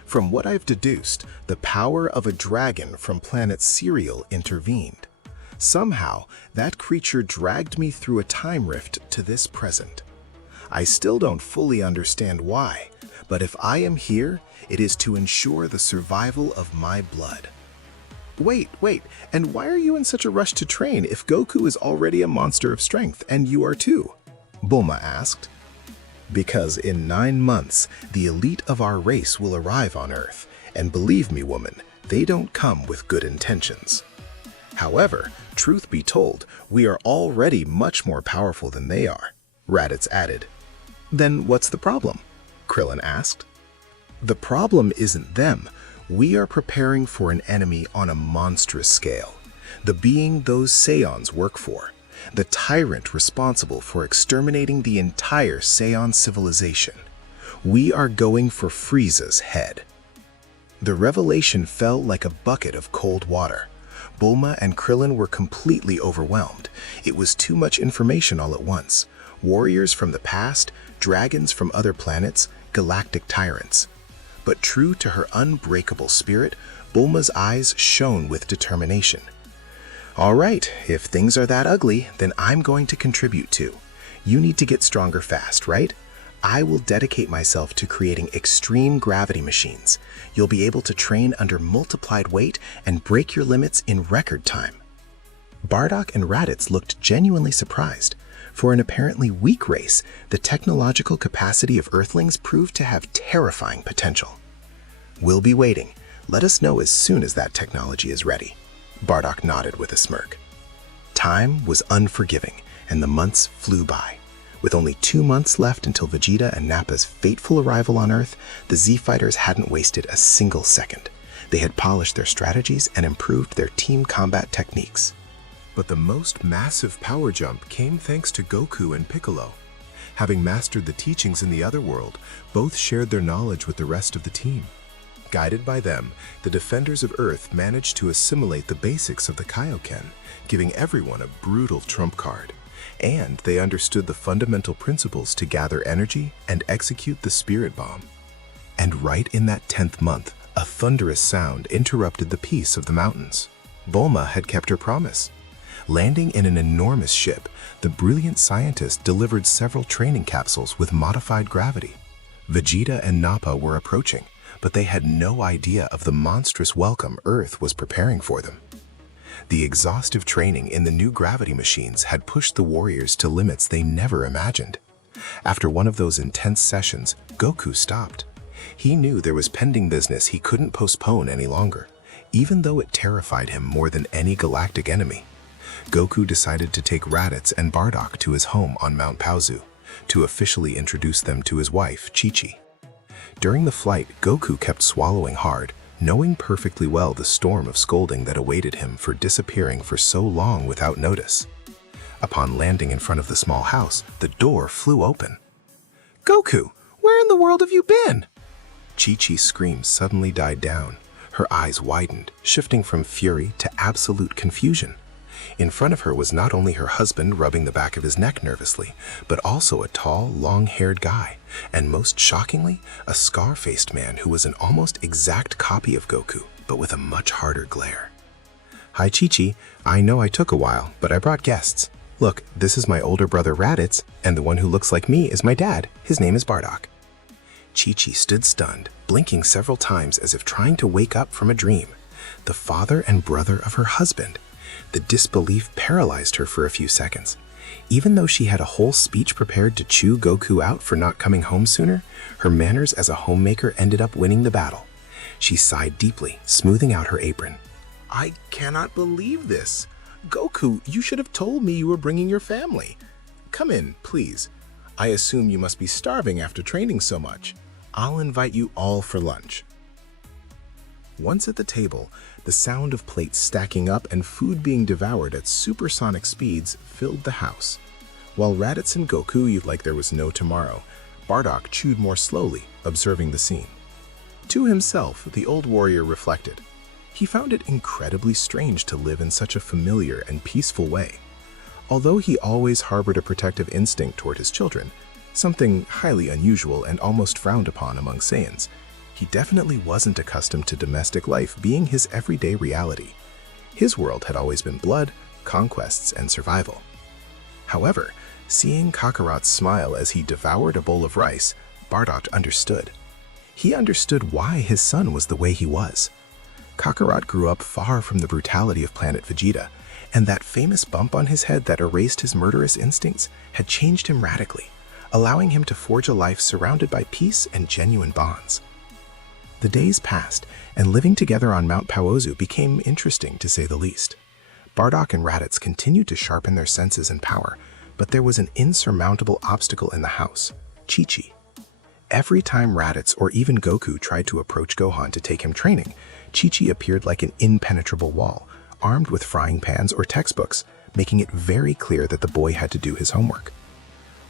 From what I've deduced, the power of a dragon from planet Cereal intervened. Somehow, that creature dragged me through a time rift to this present. I still don't fully understand why, but if I am here, it is to ensure the survival of my blood. Wait, and why are you in such a rush to train if Goku is already a monster of strength and you are too? Bulma asked. Because in 9 months, the elite of our race will arrive on Earth, and believe me, woman, they don't come with good intentions. However, truth be told, we are already much more powerful than they are, Raditz added. Then what's the problem? Krillin asked. The problem isn't them. We are preparing for an enemy on a monstrous scale, the being those Saiyans work for, the tyrant responsible for exterminating the entire Saiyan civilization. We are going for Frieza's head. The revelation fell like a bucket of cold water. Bulma and Krillin were completely overwhelmed. It was too much information all at once. Warriors from the past, dragons from other planets, galactic tyrants. But true to her unbreakable spirit, Bulma's eyes shone with determination. All right, if things are that ugly, then I'm going to contribute too. You need to get stronger fast, right? I will dedicate myself to creating extreme gravity machines. You'll be able to train under multiplied weight and break your limits in record time. Bardock and Raditz looked genuinely surprised. For an apparently weak race, the technological capacity of Earthlings proved to have terrifying potential. We'll be waiting. Let us know as soon as that technology is ready. Bardock nodded with a smirk. Time was unforgiving, and the months flew by. With only 2 months left until Vegeta and Nappa's fateful arrival on Earth, the Z-Fighters hadn't wasted a single second. They had polished their strategies and improved their team combat techniques. But the most massive power jump came thanks to Goku and Piccolo. Having mastered the teachings in the other world, both shared their knowledge with the rest of the team. Guided by them, the defenders of Earth managed to assimilate the basics of the Kaioken, giving everyone a brutal trump card. And they understood the fundamental principles to gather energy and execute the Spirit Bomb. And right in that 10th month, a thunderous sound interrupted the peace of the mountains. Bulma had kept her promise. Landing in an enormous ship, the brilliant scientist delivered several training capsules with modified gravity. Vegeta and Nappa were approaching, but they had no idea of the monstrous welcome Earth was preparing for them. The exhaustive training in the new gravity machines had pushed the warriors to limits they never imagined. After one of those intense sessions, Goku stopped. He knew there was pending business he couldn't postpone any longer, even though it terrified him more than any galactic enemy. Goku decided to take Raditz and Bardock to his home on Mount Paozu, to officially introduce them to his wife, Chi-Chi. During the flight, Goku kept swallowing hard, knowing perfectly well the storm of scolding that awaited him for disappearing for so long without notice. Upon landing in front of the small house, the door flew open. "Goku, where in the world have you been?" Chi-Chi's scream suddenly died down. Her eyes widened, shifting from fury to absolute confusion. In front of her was not only her husband rubbing the back of his neck nervously, but also a tall, long-haired guy, and most shockingly, a scar-faced man who was an almost exact copy of Goku, but with a much harder glare. "Hi, Chi-Chi. I know I took a while, but I brought guests. Look, this is my older brother Raditz, and the one who looks like me is my dad. His name is Bardock." Chi-Chi stood stunned, blinking several times as if trying to wake up from a dream. The father and brother of her husband. The disbelief paralyzed her for a few seconds. Even though she had a whole speech prepared to chew Goku out for not coming home sooner, her manners as a homemaker ended up winning the battle. She sighed deeply, smoothing out her apron. "I cannot believe this. Goku, you should have told me you were bringing your family. Come in, please. I assume you must be starving after training so much. I'll invite you all for lunch." Once at the table, the sound of plates stacking up and food being devoured at supersonic speeds filled the house. While Raditz and Goku ate like there was no tomorrow, Bardock chewed more slowly, observing the scene. To himself, the old warrior reflected. He found it incredibly strange to live in such a familiar and peaceful way. Although he always harbored a protective instinct toward his children, something highly unusual and almost frowned upon among Saiyans, he definitely wasn't accustomed to domestic life being his everyday reality. His world had always been blood, conquests, and survival. However, seeing Kakarot's smile as he devoured a bowl of rice, Bardock understood. He understood why his son was the way he was. Kakarot grew up far from the brutality of Planet Vegeta, and that famous bump on his head that erased his murderous instincts had changed him radically, allowing him to forge a life surrounded by peace and genuine bonds. The days passed, and living together on Mount Paozu became interesting to say the least. Bardock and Raditz continued to sharpen their senses and power, but there was an insurmountable obstacle in the house: Chi-Chi. Every time Raditz or even Goku tried to approach Gohan to take him training, Chi-Chi appeared like an impenetrable wall, armed with frying pans or textbooks, making it very clear that the boy had to do his homework.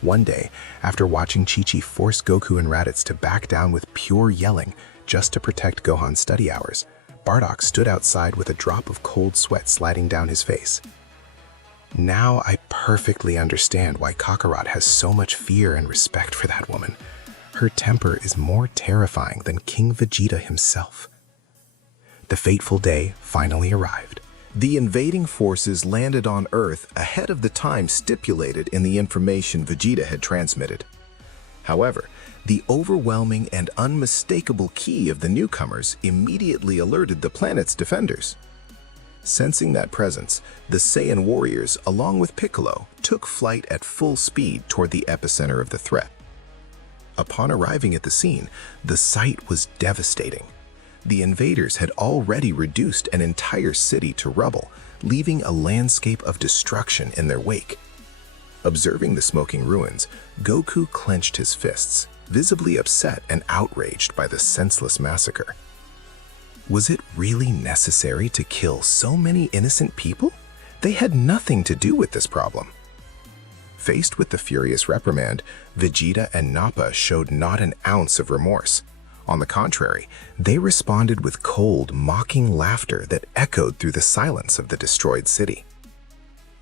One day, after watching Chi-Chi force Goku and Raditz to back down with pure yelling just to protect Gohan's study hours, Bardock stood outside with a drop of cold sweat sliding down his face. Now I perfectly understand why Kakarot has so much fear and respect for that woman. Her temper is more terrifying than King Vegeta himself. The fateful day finally arrived. The invading forces landed on Earth ahead of the time stipulated in the information Vegeta had transmitted. However, the overwhelming and unmistakable key of the newcomers immediately alerted the planet's defenders. Sensing that presence, the Saiyan warriors, along with Piccolo, took flight at full speed toward the epicenter of the threat. Upon arriving at the scene, the sight was devastating. The invaders had already reduced an entire city to rubble, leaving a landscape of destruction in their wake. Observing the smoking ruins, Goku clenched his fists, visibly upset and outraged by the senseless massacre. Was it really necessary to kill so many innocent people? They had nothing to do with this problem. Faced with the furious reprimand, Vegeta and Nappa showed not an ounce of remorse. On the contrary, they responded with cold, mocking laughter that echoed through the silence of the destroyed city.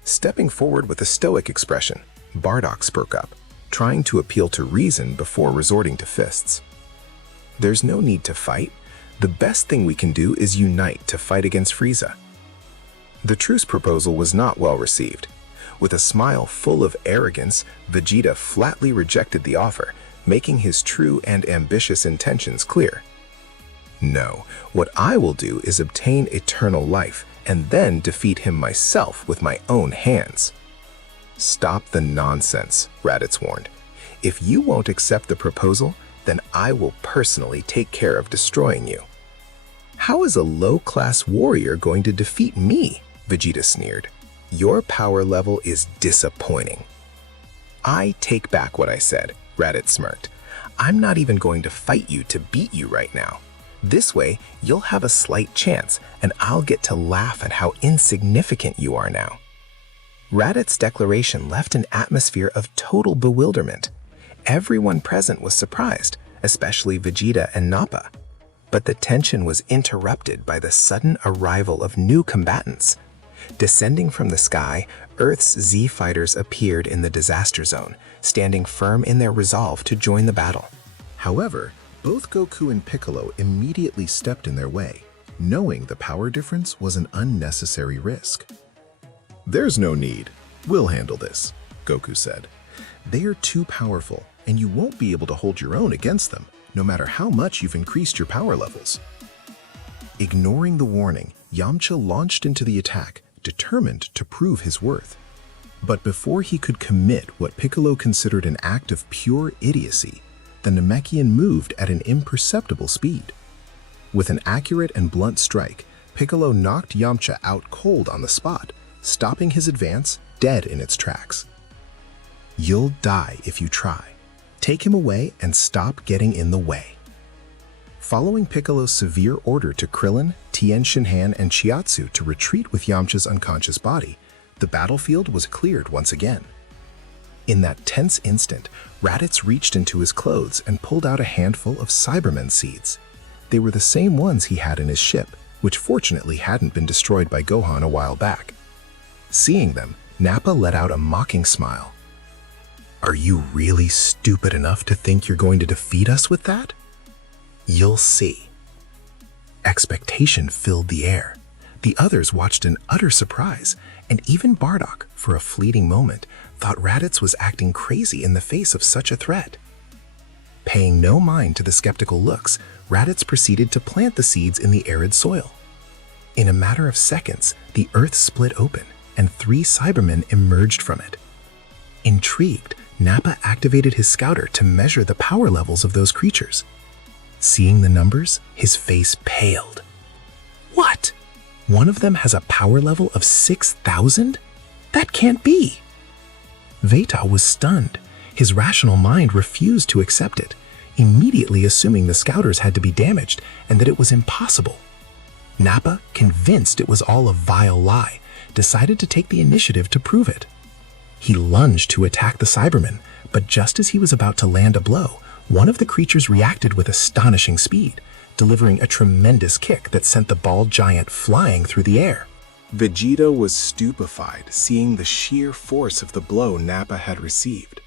Stepping forward with a stoic expression, Bardock spoke up, trying to appeal to reason before resorting to fists. "There's no need to fight. The best thing we can do is unite to fight against Frieza." The truce proposal was not well received. With a smile full of arrogance, Vegeta flatly rejected the offer, making his true and ambitious intentions clear. "No, what I will do is obtain eternal life and then defeat him myself with my own hands." "Stop the nonsense," Raditz warned. "If you won't accept the proposal, then I will personally take care of destroying you." "How is a low-class warrior going to defeat me?" Vegeta sneered. "Your power level is disappointing." "I take back what I said," Raditz smirked. "I'm not even going to fight you to beat you right now. This way, you'll have a slight chance, and I'll get to laugh at how insignificant you are now." Raditz's declaration left an atmosphere of total bewilderment. Everyone present was surprised, especially Vegeta and Nappa. But the tension was interrupted by the sudden arrival of new combatants. Descending from the sky, Earth's Z-fighters appeared in the disaster zone, standing firm in their resolve to join the battle. However, both Goku and Piccolo immediately stepped in their way, knowing the power difference was an unnecessary risk. "There's no need. We'll handle this," Goku said. "They are too powerful, and you won't be able to hold your own against them, no matter how much you've increased your power levels." Ignoring the warning, Yamcha launched into the attack, determined to prove his worth. But before he could commit what Piccolo considered an act of pure idiocy, the Namekian moved at an imperceptible speed. With an accurate and blunt strike, Piccolo knocked Yamcha out cold on the spot, stopping his advance dead in its tracks. "You'll die if you try. Take him away and stop getting in the way." Following Piccolo's severe order to Krillin, Tien Shinhan, and Chiatsu to retreat with Yamcha's unconscious body, the battlefield was cleared once again. In that tense instant, Raditz reached into his clothes and pulled out a handful of Cybermen seeds. They were the same ones he had in his ship, which fortunately hadn't been destroyed by Gohan a while back. Seeing them, Nappa let out a mocking smile. "Are you really stupid enough to think you're going to defeat us with that? You'll see." Expectation filled the air. The others watched in utter surprise, and even Bardock, for a fleeting moment, thought Raditz was acting crazy in the face of such a threat. Paying no mind to the skeptical looks, Raditz proceeded to plant the seeds in the arid soil. In a matter of seconds, the earth split open, and 3 Cybermen emerged from it. Intrigued, Nappa activated his scouter to measure the power levels of those creatures. Seeing the numbers, his face paled. "What? One of them has a power level of 6,000? That can't be!" Vegeta was stunned. His rational mind refused to accept it, immediately assuming the scouters had to be damaged and that it was impossible. Nappa, convinced it was all a vile lie, decided to take the initiative to prove it. He lunged to attack the Cybermen, but just as he was about to land a blow, one of the creatures reacted with astonishing speed, delivering a tremendous kick that sent the bald giant flying through the air. Vegeta was stupefied, seeing the sheer force of the blow Nappa had received.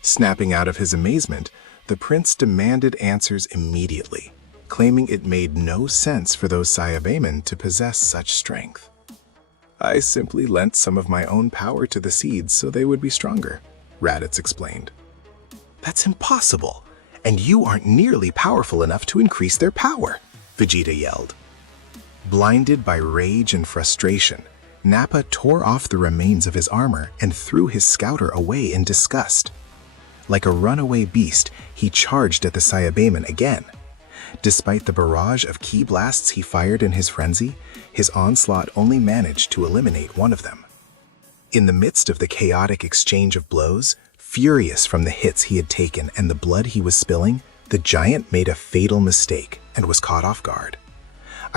Snapping out of his amazement, the prince demanded answers immediately, claiming it made no sense for those Saiyabemen to possess such strength. "I simply lent some of my own power to the seeds so they would be stronger," Raditz explained. "That's impossible, and you aren't nearly powerful enough to increase their power," Vegeta yelled. Blinded by rage and frustration, Nappa tore off the remains of his armor and threw his scouter away in disgust. Like a runaway beast, he charged at the Saiyabemen again. Despite the barrage of ki blasts he fired in his frenzy, his onslaught only managed to eliminate one of them. In the midst of the chaotic exchange of blows, furious from the hits he had taken and the blood he was spilling, the giant made a fatal mistake and was caught off guard.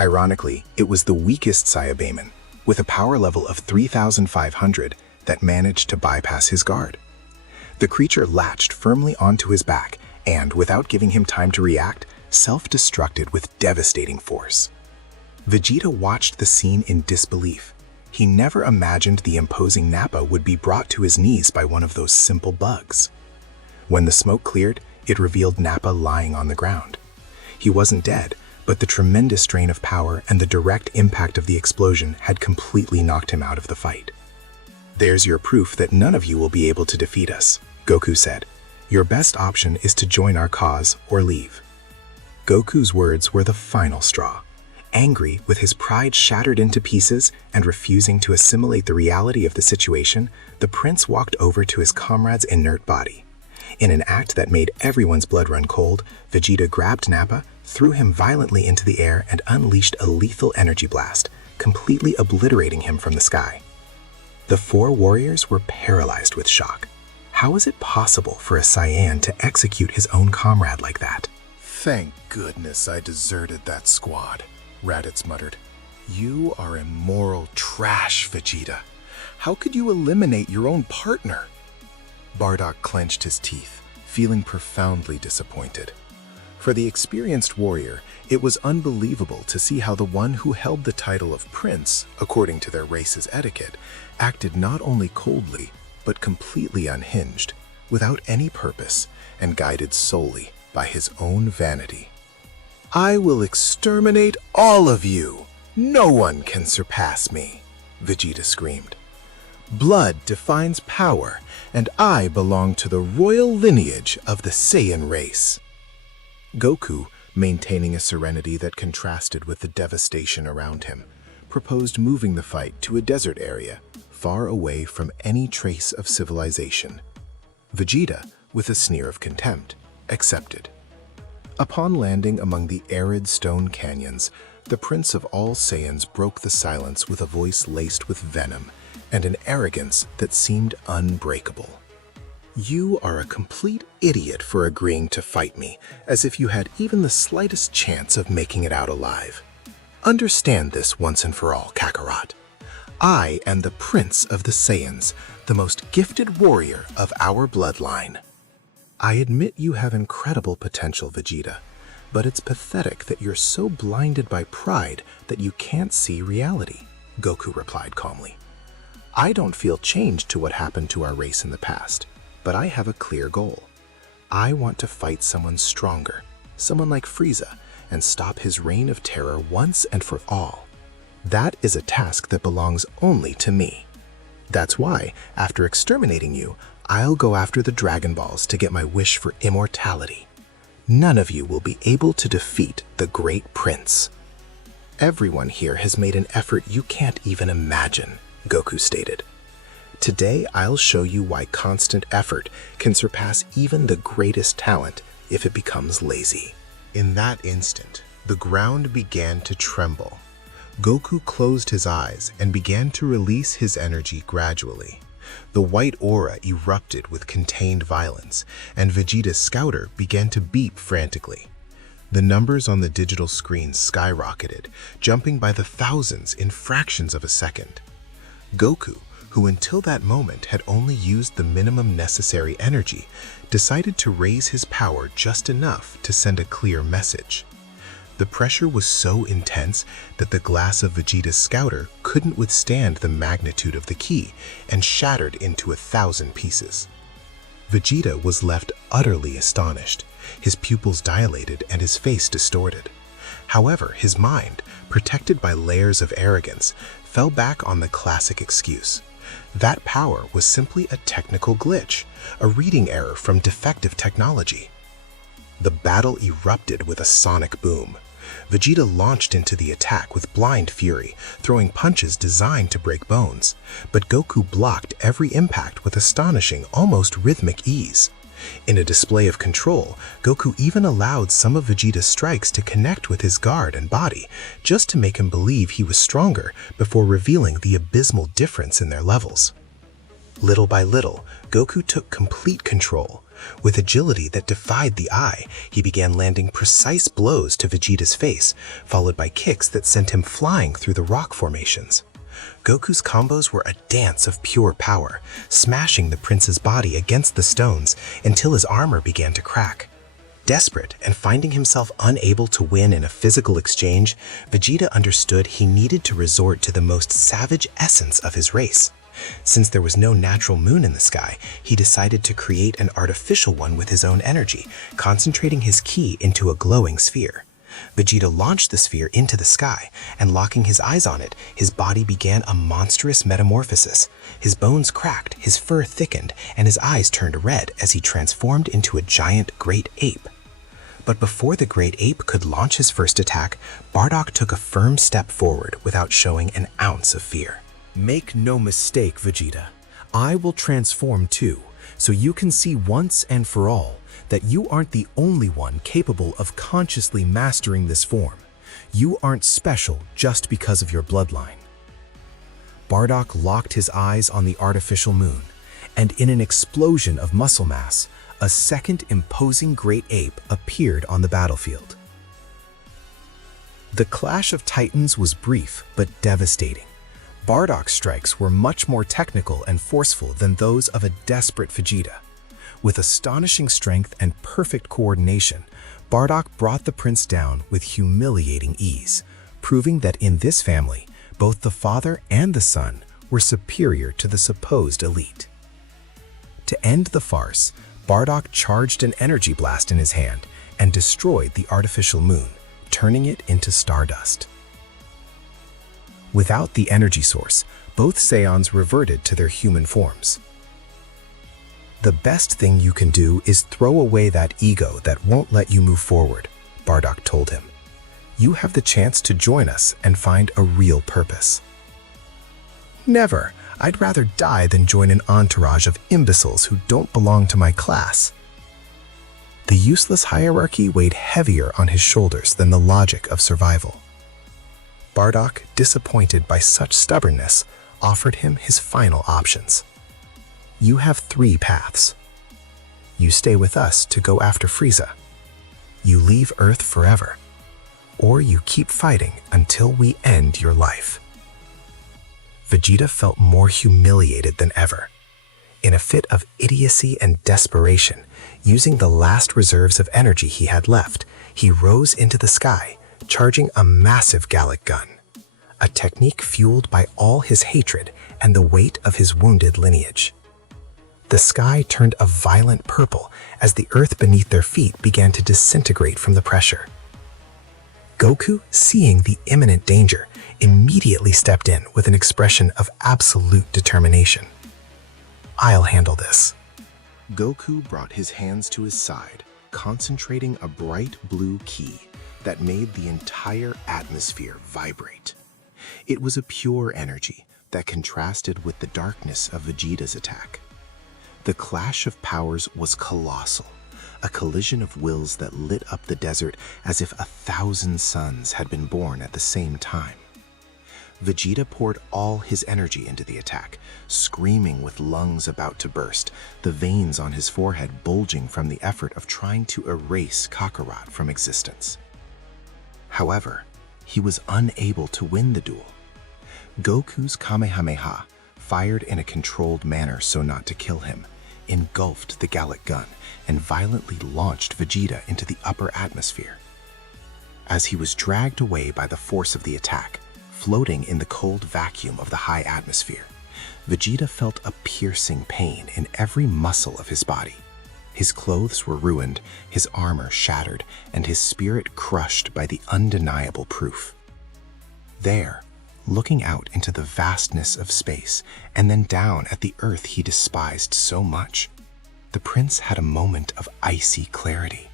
Ironically, it was the weakest Saiyabemen, with a power level of 3,500, that managed to bypass his guard. The creature latched firmly onto his back and, without giving him time to react, self-destructed with devastating force. Vegeta watched the scene in disbelief. He never imagined the imposing Nappa would be brought to his knees by one of those simple bugs. When the smoke cleared, it revealed Nappa lying on the ground. He wasn't dead, but the tremendous strain of power and the direct impact of the explosion had completely knocked him out of the fight. "There's your proof that none of you will be able to defeat us," Goku said. "Your best option is to join our cause or leave." Goku's words were the final straw. Angry, with his pride shattered into pieces and refusing to assimilate the reality of the situation, the prince walked over to his comrade's inert body. In an act that made everyone's blood run cold, Vegeta grabbed Nappa, threw him violently into the air, and unleashed a lethal energy blast, completely obliterating him from the sky. The 4 warriors were paralyzed with shock. How was it possible for a Saiyan to execute his own comrade like that? Thank goodness I deserted that squad, Raditz muttered. You are immoral trash, Vegeta. How could you eliminate your own partner? Bardock clenched his teeth, feeling profoundly disappointed. For the experienced warrior, it was unbelievable to see how the one who held the title of prince, according to their race's etiquette, acted not only coldly, but completely unhinged, without any purpose, and guided solely by his own vanity. I will exterminate all of you! No one can surpass me, Vegeta screamed. Blood defines power, and I belong to the royal lineage of the Saiyan race. Goku, maintaining a serenity that contrasted with the devastation around him, proposed moving the fight to a desert area, far away from any trace of civilization. Vegeta, with a sneer of contempt, accepted. Upon landing among the arid stone canyons, the Prince of all Saiyans broke the silence with a voice laced with venom and an arrogance that seemed unbreakable. You are a complete idiot for agreeing to fight me, as if you had even the slightest chance of making it out alive. Understand this once and for all, Kakarot. I am the Prince of the Saiyans, the most gifted warrior of our bloodline. I admit you have incredible potential, Vegeta, but it's pathetic that you're so blinded by pride that you can't see reality, Goku replied calmly. I don't feel changed to what happened to our race in the past, but I have a clear goal. I want to fight someone stronger, someone like Frieza, and stop his reign of terror once and for all. That is a task that belongs only to me. That's why, after exterminating you, I'll go after the Dragon Balls to get my wish for immortality. None of you will be able to defeat the Great Prince. Everyone here has made an effort you can't even imagine, Goku stated. Today, I'll show you why constant effort can surpass even the greatest talent if it becomes lazy. In that instant, the ground began to tremble. Goku closed his eyes and began to release his energy gradually. The white aura erupted with contained violence, and Vegeta's scouter began to beep frantically. The numbers on the digital screen skyrocketed, jumping by the thousands in fractions of a second. Goku, who until that moment had only used the minimum necessary energy, decided to raise his power just enough to send a clear message. The pressure was so intense that the glass of Vegeta's scouter couldn't withstand the magnitude of the ki and shattered into 1,000 pieces. Vegeta was left utterly astonished, his pupils dilated and his face distorted. However, his mind, protected by layers of arrogance, fell back on the classic excuse. That power was simply a technical glitch, a reading error from defective technology. The battle erupted with a sonic boom. Vegeta launched into the attack with blind fury, throwing punches designed to break bones, but Goku blocked every impact with astonishing, almost rhythmic ease. In a display of control, Goku even allowed some of Vegeta's strikes to connect with his guard and body, just to make him believe he was stronger before revealing the abysmal difference in their levels. Little by little, Goku took complete control. With agility that defied the eye, he began landing precise blows to Vegeta's face, followed by kicks that sent him flying through the rock formations. Goku's combos were a dance of pure power, smashing the prince's body against the stones until his armor began to crack. Desperate and finding himself unable to win in a physical exchange, Vegeta understood he needed to resort to the most savage essence of his race. Since there was no natural moon in the sky, he decided to create an artificial one with his own energy, concentrating his ki into a glowing sphere. Vegeta launched the sphere into the sky, and locking his eyes on it, his body began a monstrous metamorphosis. His bones cracked, his fur thickened, and his eyes turned red as he transformed into a giant great ape. But before the great ape could launch his first attack, Bardock took a firm step forward without showing an ounce of fear. Make no mistake, Vegeta. I will transform too, so you can see once and for all that you aren't the only one capable of consciously mastering this form. You aren't special just because of your bloodline. Bardock locked his eyes on the artificial moon, and in an explosion of muscle mass, a second imposing great ape appeared on the battlefield. The clash of titans was brief but devastating. Bardock's strikes were much more technical and forceful than those of a desperate Vegeta. With astonishing strength and perfect coordination, Bardock brought the prince down with humiliating ease, proving that in this family, both the father and the son were superior to the supposed elite. To end the farce, Bardock charged an energy blast in his hand and destroyed the artificial moon, turning it into stardust. Without the energy source, both Saiyans reverted to their human forms. The best thing you can do is throw away that ego that won't let you move forward, Bardock told him. You have the chance to join us and find a real purpose. Never. I'd rather die than join an entourage of imbeciles who don't belong to my class. The useless hierarchy weighed heavier on his shoulders than the logic of survival. Bardock, disappointed by such stubbornness, offered him his final options. You have 3 paths. You stay with us to go after Frieza. You leave Earth forever. Or you keep fighting until we end your life. Vegeta felt more humiliated than ever. In a fit of idiocy and desperation, using the last reserves of energy he had left, he rose into the sky, charging a massive Gallic gun, a technique fueled by all his hatred and the weight of his wounded lineage. The sky turned a violent purple as the earth beneath their feet began to disintegrate from the pressure. Goku, seeing the imminent danger, immediately stepped in with an expression of absolute determination. I'll handle this. Goku brought his hands to his side, concentrating a bright blue ki that made the entire atmosphere vibrate. It was a pure energy that contrasted with the darkness of Vegeta's attack. The clash of powers was colossal, a collision of wills that lit up the desert as if 1,000 suns had been born at the same time. Vegeta poured all his energy into the attack, screaming with lungs about to burst, the veins on his forehead bulging from the effort of trying to erase Kakarot from existence. However, he was unable to win the duel. Goku's Kamehameha, fired in a controlled manner so not to kill him, engulfed the Gallic gun and violently launched Vegeta into the upper atmosphere. As he was dragged away by the force of the attack, floating in the cold vacuum of the high atmosphere, Vegeta felt a piercing pain in every muscle of his body. His clothes were ruined, his armor shattered, and his spirit crushed by the undeniable proof. There, looking out into the vastness of space and then down at the earth he despised so much, the prince had a moment of icy clarity.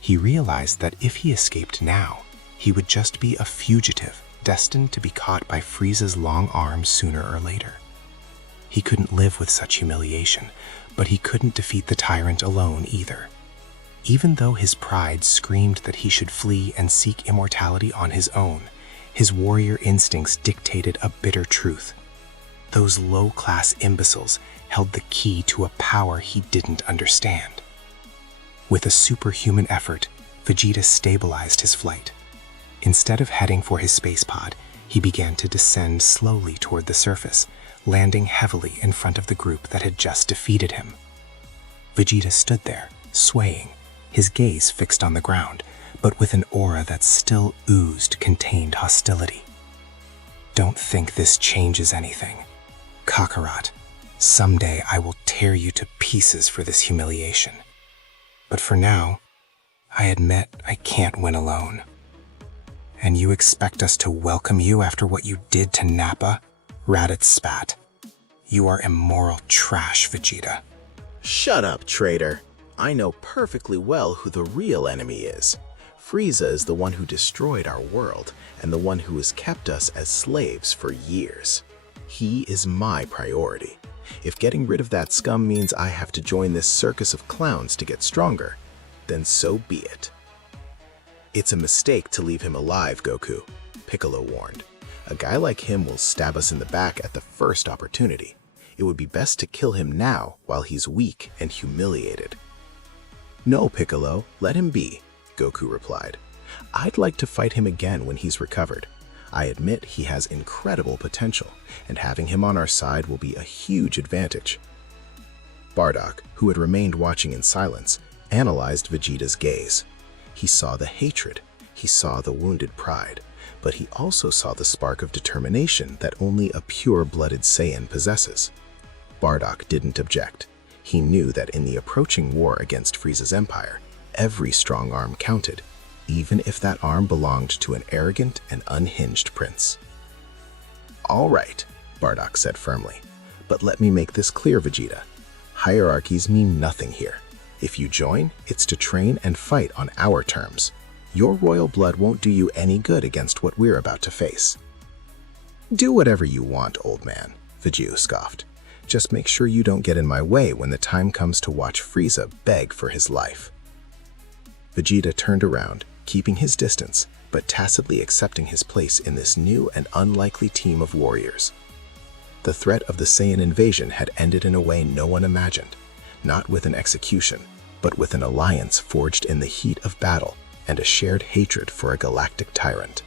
He realized that if he escaped now, he would just be a fugitive destined to be caught by Frieza's long arms sooner or later. He couldn't live with such humiliation, but he couldn't defeat the tyrant alone either. Even though his pride screamed that he should flee and seek immortality on his own, his warrior instincts dictated a bitter truth. Those low-class imbeciles held the key to a power he didn't understand. With a superhuman effort, Vegeta stabilized his flight. Instead of heading for his space pod, he began to descend slowly toward the surface, landing heavily in front of the group that had just defeated him. Vegeta stood there, swaying, his gaze fixed on the ground, but with an aura that still oozed contained hostility. Don't think this changes anything. Kakarot, someday I will tear you to pieces for this humiliation. But for now, I admit I can't win alone. And you expect us to welcome you after what you did to Nappa? Raditz spat. You are immoral trash, Vegeta. Shut up, traitor. I know perfectly well who the real enemy is. Frieza is the one who destroyed our world and the one who has kept us as slaves for years. He is my priority. If getting rid of that scum means I have to join this circus of clowns to get stronger, then so be it. It's a mistake to leave him alive, Goku, Piccolo warned. A guy like him will stab us in the back at the first opportunity. It would be best to kill him now while he's weak and humiliated. "No, Piccolo, let him be," Goku replied. "I'd like to fight him again when he's recovered. I admit he has incredible potential, and having him on our side will be a huge advantage." Bardock, who had remained watching in silence, analyzed Vegeta's gaze. He saw the hatred, he saw the wounded pride, but he also saw the spark of determination that only a pure-blooded Saiyan possesses. Bardock didn't object. He knew that in the approaching war against Frieza's empire, every strong arm counted, even if that arm belonged to an arrogant and unhinged prince. "All right," Bardock said firmly, "but let me make this clear, Vegeta. Hierarchies mean nothing here. If you join, it's to train and fight on our terms. Your royal blood won't do you any good against what we're about to face." "Do whatever you want, old man," Vegeta scoffed. "Just make sure you don't get in my way when the time comes to watch Frieza beg for his life." Vegeta turned around, keeping his distance, but tacitly accepting his place in this new and unlikely team of warriors. The threat of the Saiyan invasion had ended in a way no one imagined, not with an execution, but with an alliance forged in the heat of battle and a shared hatred for a galactic tyrant.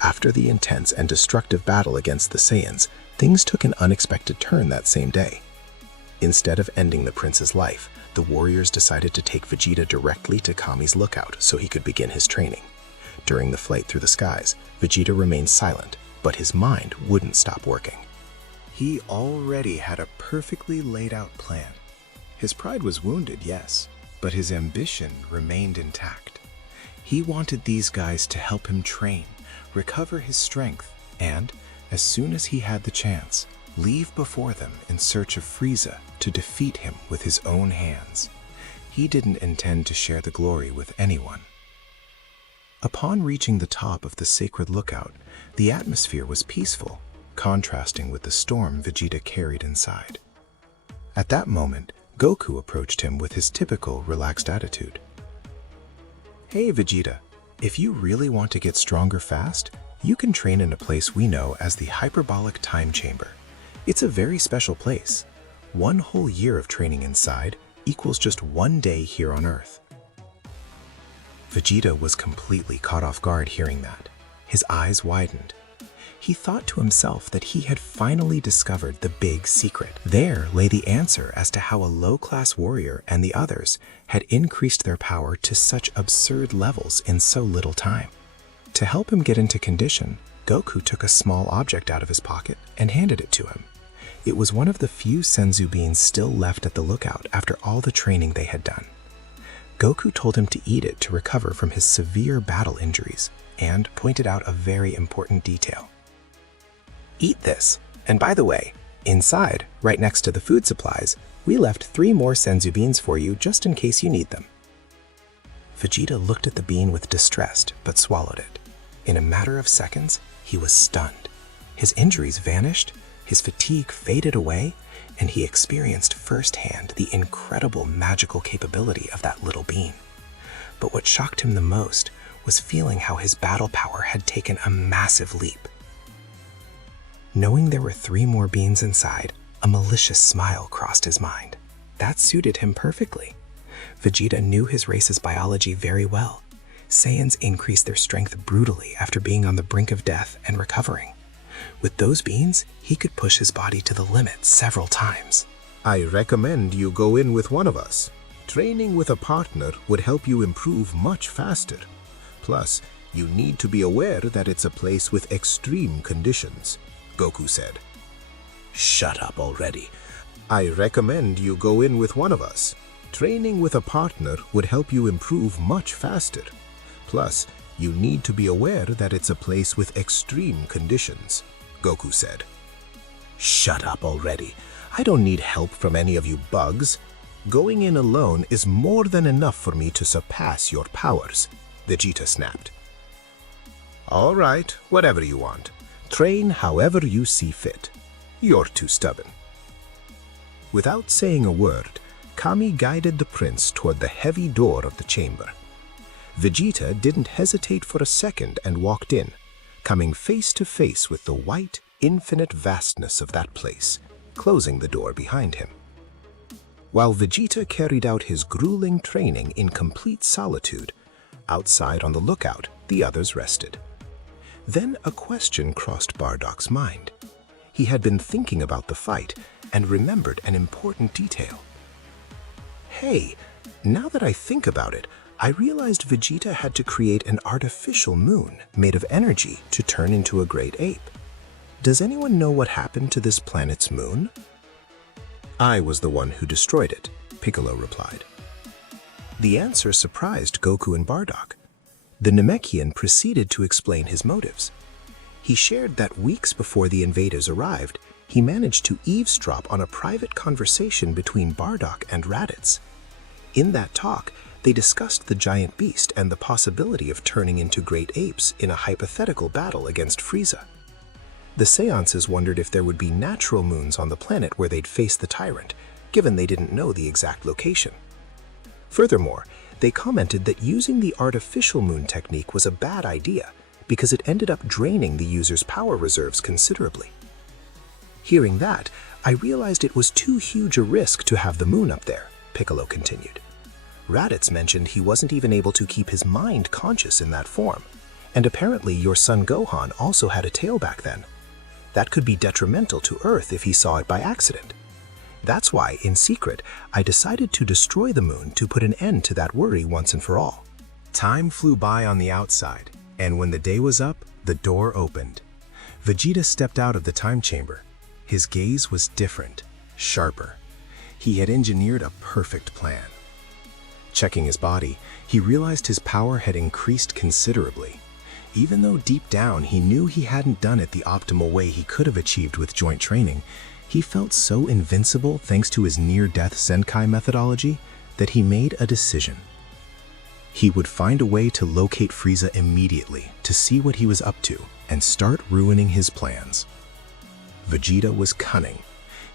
After the intense and destructive battle against the Saiyans, things took an unexpected turn that same day. Instead of ending the prince's life, the warriors decided to take Vegeta directly to Kami's lookout so he could begin his training. During the flight through the skies, Vegeta remained silent, but his mind wouldn't stop working. He already had a perfectly laid out plan. His pride was wounded, yes, but his ambition remained intact. He wanted these guys to help him train, recover his strength, and, as soon as he had the chance, leave before them in search of Frieza to defeat him with his own hands. He didn't intend to share the glory with anyone. Upon reaching the top of the sacred lookout, the atmosphere was peaceful, contrasting with the storm Vegeta carried inside. At that moment, Goku approached him with his typical relaxed attitude. "Hey Vegeta, if you really want to get stronger fast, you can train in a place we know as the Hyperbolic Time Chamber. It's a very special place. 1 whole year of training inside equals just 1 day here on Earth." Vegeta was completely caught off guard hearing that. His eyes widened. He thought to himself that he had finally discovered the big secret. There lay the answer as to how a low-class warrior and the others had increased their power to such absurd levels in so little time. To help him get into condition, Goku took a small object out of his pocket and handed it to him. It was one of the few senzu beans still left at the lookout after all the training they had done. Goku told him to eat it to recover from his severe battle injuries and pointed out a very important detail. "Eat this, and by the way, inside, right next to the food supplies, we left 3 more senzu beans for you just in case you need them." Vegeta looked at the bean with distress but swallowed it. In a matter of seconds, he was stunned. His injuries vanished, his fatigue faded away, and he experienced firsthand the incredible magical capability of that little bean. But what shocked him the most was feeling how his battle power had taken a massive leap. Knowing there were 3 more beans inside, a malicious smile crossed his mind. That suited him perfectly. Vegeta knew his race's biology very well. Saiyans increase their strength brutally after being on the brink of death and recovering. With those beans, he could push his body to the limit several times. "I recommend you go in with one of us. Training with a partner would help you improve much faster. Plus, you need to be aware that it's a place with extreme conditions," Goku said. "Shut up already." "I recommend you go in with one of us. Training with a partner would help you improve much faster. Plus, you need to be aware that it's a place with extreme conditions," Goku said. "Shut up already. I don't need help from any of you bugs. "Going in alone is more than enough for me to surpass your powers," Vegeta snapped. "All right, whatever you want. Train however you see fit. You're too stubborn." Without saying a word, Kami guided the prince toward the heavy door of the chamber. Vegeta didn't hesitate for a second and walked in, coming face to face with the white, infinite vastness of that place, closing the door behind him. While Vegeta carried out his grueling training in complete solitude, outside on the lookout, the others rested. Then a question crossed Bardock's mind. He had been thinking about the fight and remembered an important detail. Hey, now that I think about it, I realized Vegeta had to create an artificial moon made of energy to turn into a great ape. Does anyone know what happened to this planet's moon? I was the one who destroyed it, Piccolo replied. The answer surprised Goku and Bardock. The Namekian proceeded to explain his motives. He shared that weeks before the invaders arrived, he managed to eavesdrop on a private conversation between Bardock and Raditz. In that talk, they discussed the giant beast and the possibility of turning into great apes in a hypothetical battle against Frieza. The Seances wondered if there would be natural moons on the planet where they'd face the tyrant, given they didn't know the exact location. Furthermore, they commented that using the artificial moon technique was a bad idea because it ended up draining the user's power reserves considerably. Hearing that, I realized it was too huge a risk to have the moon up there, Piccolo continued. Raditz mentioned he wasn't even able to keep his mind conscious in that form, and apparently your son Gohan also had a tail back then. That could be detrimental to Earth if he saw it by accident. That's why, in secret, I decided to destroy the moon to put an end to that worry once and for all. Time flew by on the outside, and when the day was up, the door opened. Vegeta stepped out of the time chamber. His gaze was different, sharper. He had engineered a perfect plan. Checking his body, he realized his power had increased considerably. Even though deep down he knew he hadn't done it the optimal way he could have achieved with joint training, he felt so invincible thanks to his near-death Senkai methodology that he made a decision. He would find a way to locate Frieza immediately to see what he was up to and start ruining his plans. Vegeta was cunning.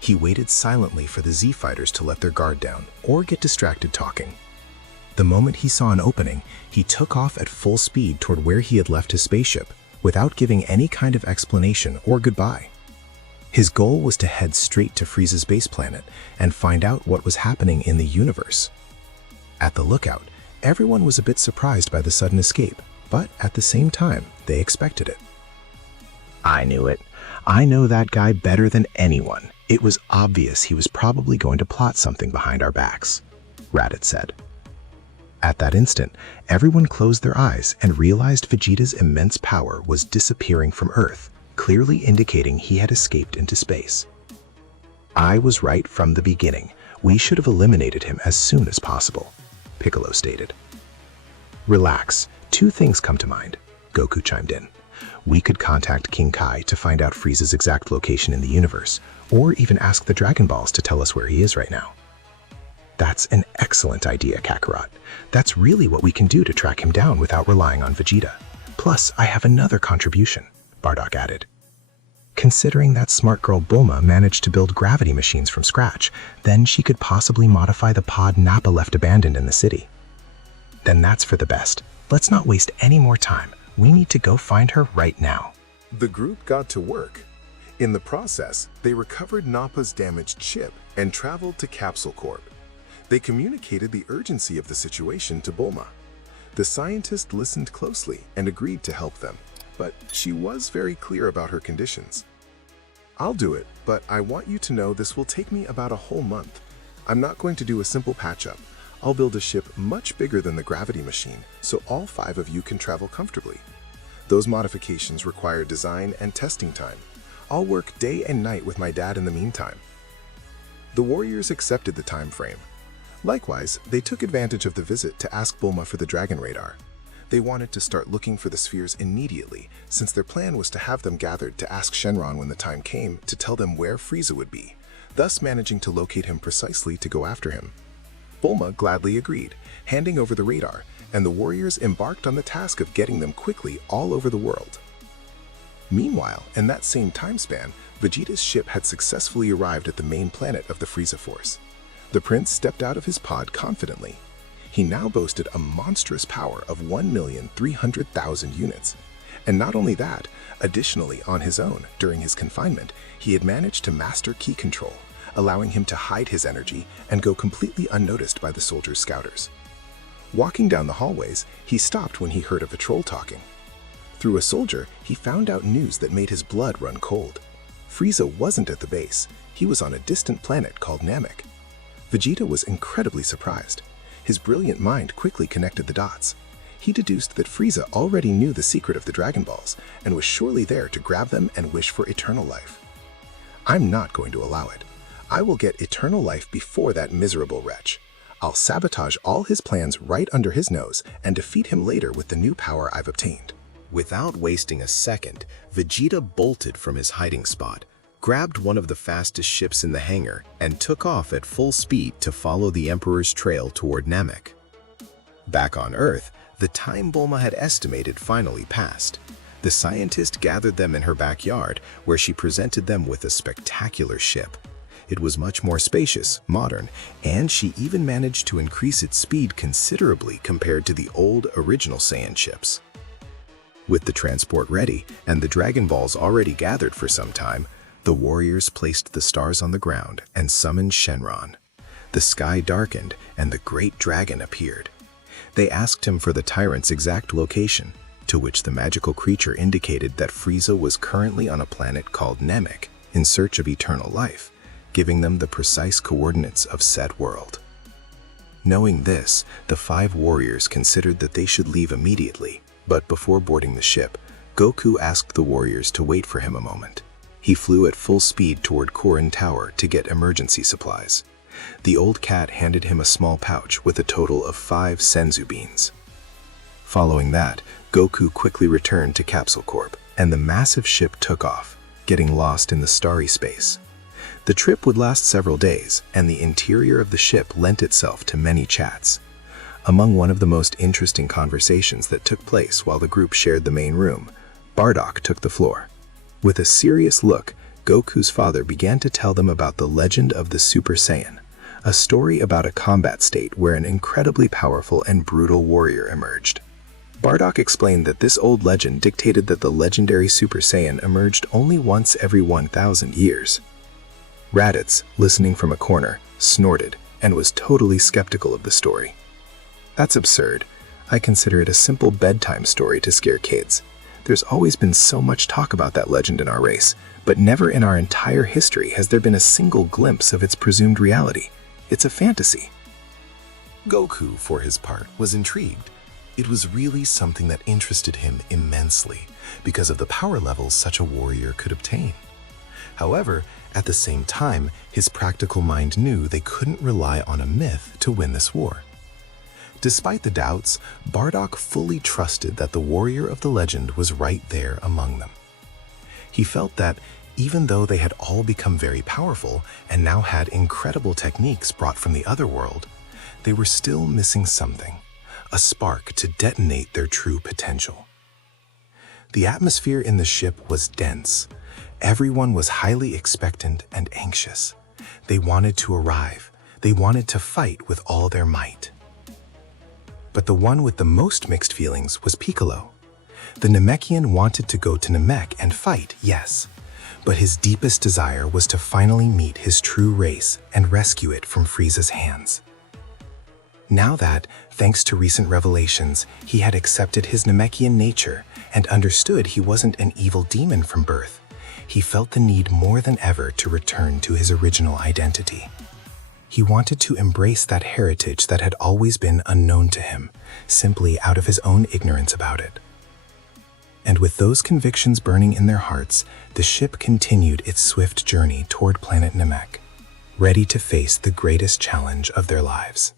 He waited silently for the Z-Fighters to let their guard down or get distracted talking. The moment he saw an opening, he took off at full speed toward where he had left his spaceship, without giving any kind of explanation or goodbye. His goal was to head straight to Frieza's base planet and find out what was happening in the universe. At the lookout, everyone was a bit surprised by the sudden escape, but at the same time, they expected it. I knew it. I know that guy better than anyone. It was obvious he was probably going to plot something behind our backs, Raditz said. At that instant, everyone closed their eyes and realized Vegeta's immense power was disappearing from Earth, clearly indicating he had escaped into space. I was right from the beginning. We should have eliminated him as soon as possible, Piccolo stated. Relax, two things come to mind, Goku chimed in. We could contact King Kai to find out Frieza's exact location in the universe, or even ask the Dragon Balls to tell us where he is right now. That's an excellent idea, Kakarot. That's really what we can do to track him down without relying on Vegeta. Plus, I have another contribution, Bardock added. Considering that smart girl Bulma managed to build gravity machines from scratch, then she could possibly modify the pod Nappa left abandoned in the city. Then that's for the best. Let's not waste any more time. We need to go find her right now. The group got to work. In the process, they recovered Nappa's damaged ship and traveled to Capsule Corp. They communicated the urgency of the situation to Bulma. The scientist listened closely and agreed to help them, but she was very clear about her conditions. I'll do it, but I want you to know this will take me about a whole month. I'm not going to do a simple patch-up. I'll build a ship much bigger than the gravity machine, so all 5 of you can travel comfortably. Those modifications require design and testing time. I'll work day and night with my dad in the meantime. The warriors accepted the time frame. Likewise, they took advantage of the visit to ask Bulma for the Dragon Radar. They wanted to start looking for the spheres immediately, since their plan was to have them gathered to ask Shenron when the time came to tell them where Frieza would be, thus managing to locate him precisely to go after him. Bulma gladly agreed, handing over the radar, and the warriors embarked on the task of getting them quickly all over the world. Meanwhile, in that same time span, Vegeta's ship had successfully arrived at the main planet of the Frieza Force. The prince stepped out of his pod confidently. He now boasted a monstrous power of 1,300,000 units. And not only that, additionally on his own, during his confinement, he had managed to master ki control, allowing him to hide his energy and go completely unnoticed by the soldiers' scouters. Walking down the hallways, he stopped when he heard a patrol talking. Through a soldier, he found out news that made his blood run cold. Frieza wasn't at the base. He was on a distant planet called Namek. Vegeta was incredibly surprised. His brilliant mind quickly connected the dots. He deduced that Frieza already knew the secret of the Dragon Balls and was surely there to grab them and wish for eternal life. I'm not going to allow it. I will get eternal life before that miserable wretch. I'll sabotage all his plans right under his nose and defeat him later with the new power I've obtained. Without wasting a second, Vegeta bolted from his hiding spot, grabbed one of the fastest ships in the hangar, and took off at full speed to follow the Emperor's trail toward Namek. Back on Earth, the time Bulma had estimated finally passed. The scientist gathered them in her backyard, where she presented them with a spectacular ship. It was much more spacious, modern, and she even managed to increase its speed considerably compared to the old original Saiyan ships. With the transport ready and the Dragon Balls already gathered for some time, the warriors placed the stars on the ground and summoned Shenron. The sky darkened and the great dragon appeared. They asked him for the tyrant's exact location, to which the magical creature indicated that Frieza was currently on a planet called Namek in search of eternal life, giving them the precise coordinates of said world. Knowing this, the 5 warriors considered that they should leave immediately, but before boarding the ship, Goku asked the warriors to wait for him a moment. He flew at full speed toward Korin Tower to get emergency supplies. The old cat handed him a small pouch with a total of 5 senzu beans. Following that, Goku quickly returned to Capsule Corp, and the massive ship took off, getting lost in the starry space. The trip would last several days, and the interior of the ship lent itself to many chats. Among one of the most interesting conversations that took place while the group shared the main room, Bardock took the floor. With a serious look, Goku's father began to tell them about the legend of the Super Saiyan, a story about a combat state where an incredibly powerful and brutal warrior emerged. Bardock explained that this old legend dictated that the legendary Super Saiyan emerged only once every 1,000 years. Raditz, listening from a corner, snorted and was totally skeptical of the story. "That's absurd. I consider it a simple bedtime story to scare kids. There's always been so much talk about that legend in our race, but never in our entire history has there been a single glimpse of its presumed reality. It's a fantasy." Goku, for his part, was intrigued. It was really something that interested him immensely because of the power levels such a warrior could obtain. However, at the same time, his practical mind knew they couldn't rely on a myth to win this war. Despite the doubts, Bardock fully trusted that the warrior of the legend was right there among them. He felt that even though they had all become very powerful and now had incredible techniques brought from the other world, they were still missing something, a spark to detonate their true potential. The atmosphere in the ship was dense. Everyone was highly expectant and anxious. They wanted to arrive. They wanted to fight with all their might. But the one with the most mixed feelings was Piccolo. The Namekian wanted to go to Namek and fight, yes, but his deepest desire was to finally meet his true race and rescue it from Frieza's hands. Now that, thanks to recent revelations, he had accepted his Namekian nature and understood he wasn't an evil demon from birth, he felt the need more than ever to return to his original identity. He wanted to embrace that heritage that had always been unknown to him, simply out of his own ignorance about it. And with those convictions burning in their hearts, the ship continued its swift journey toward planet Namek, ready to face the greatest challenge of their lives.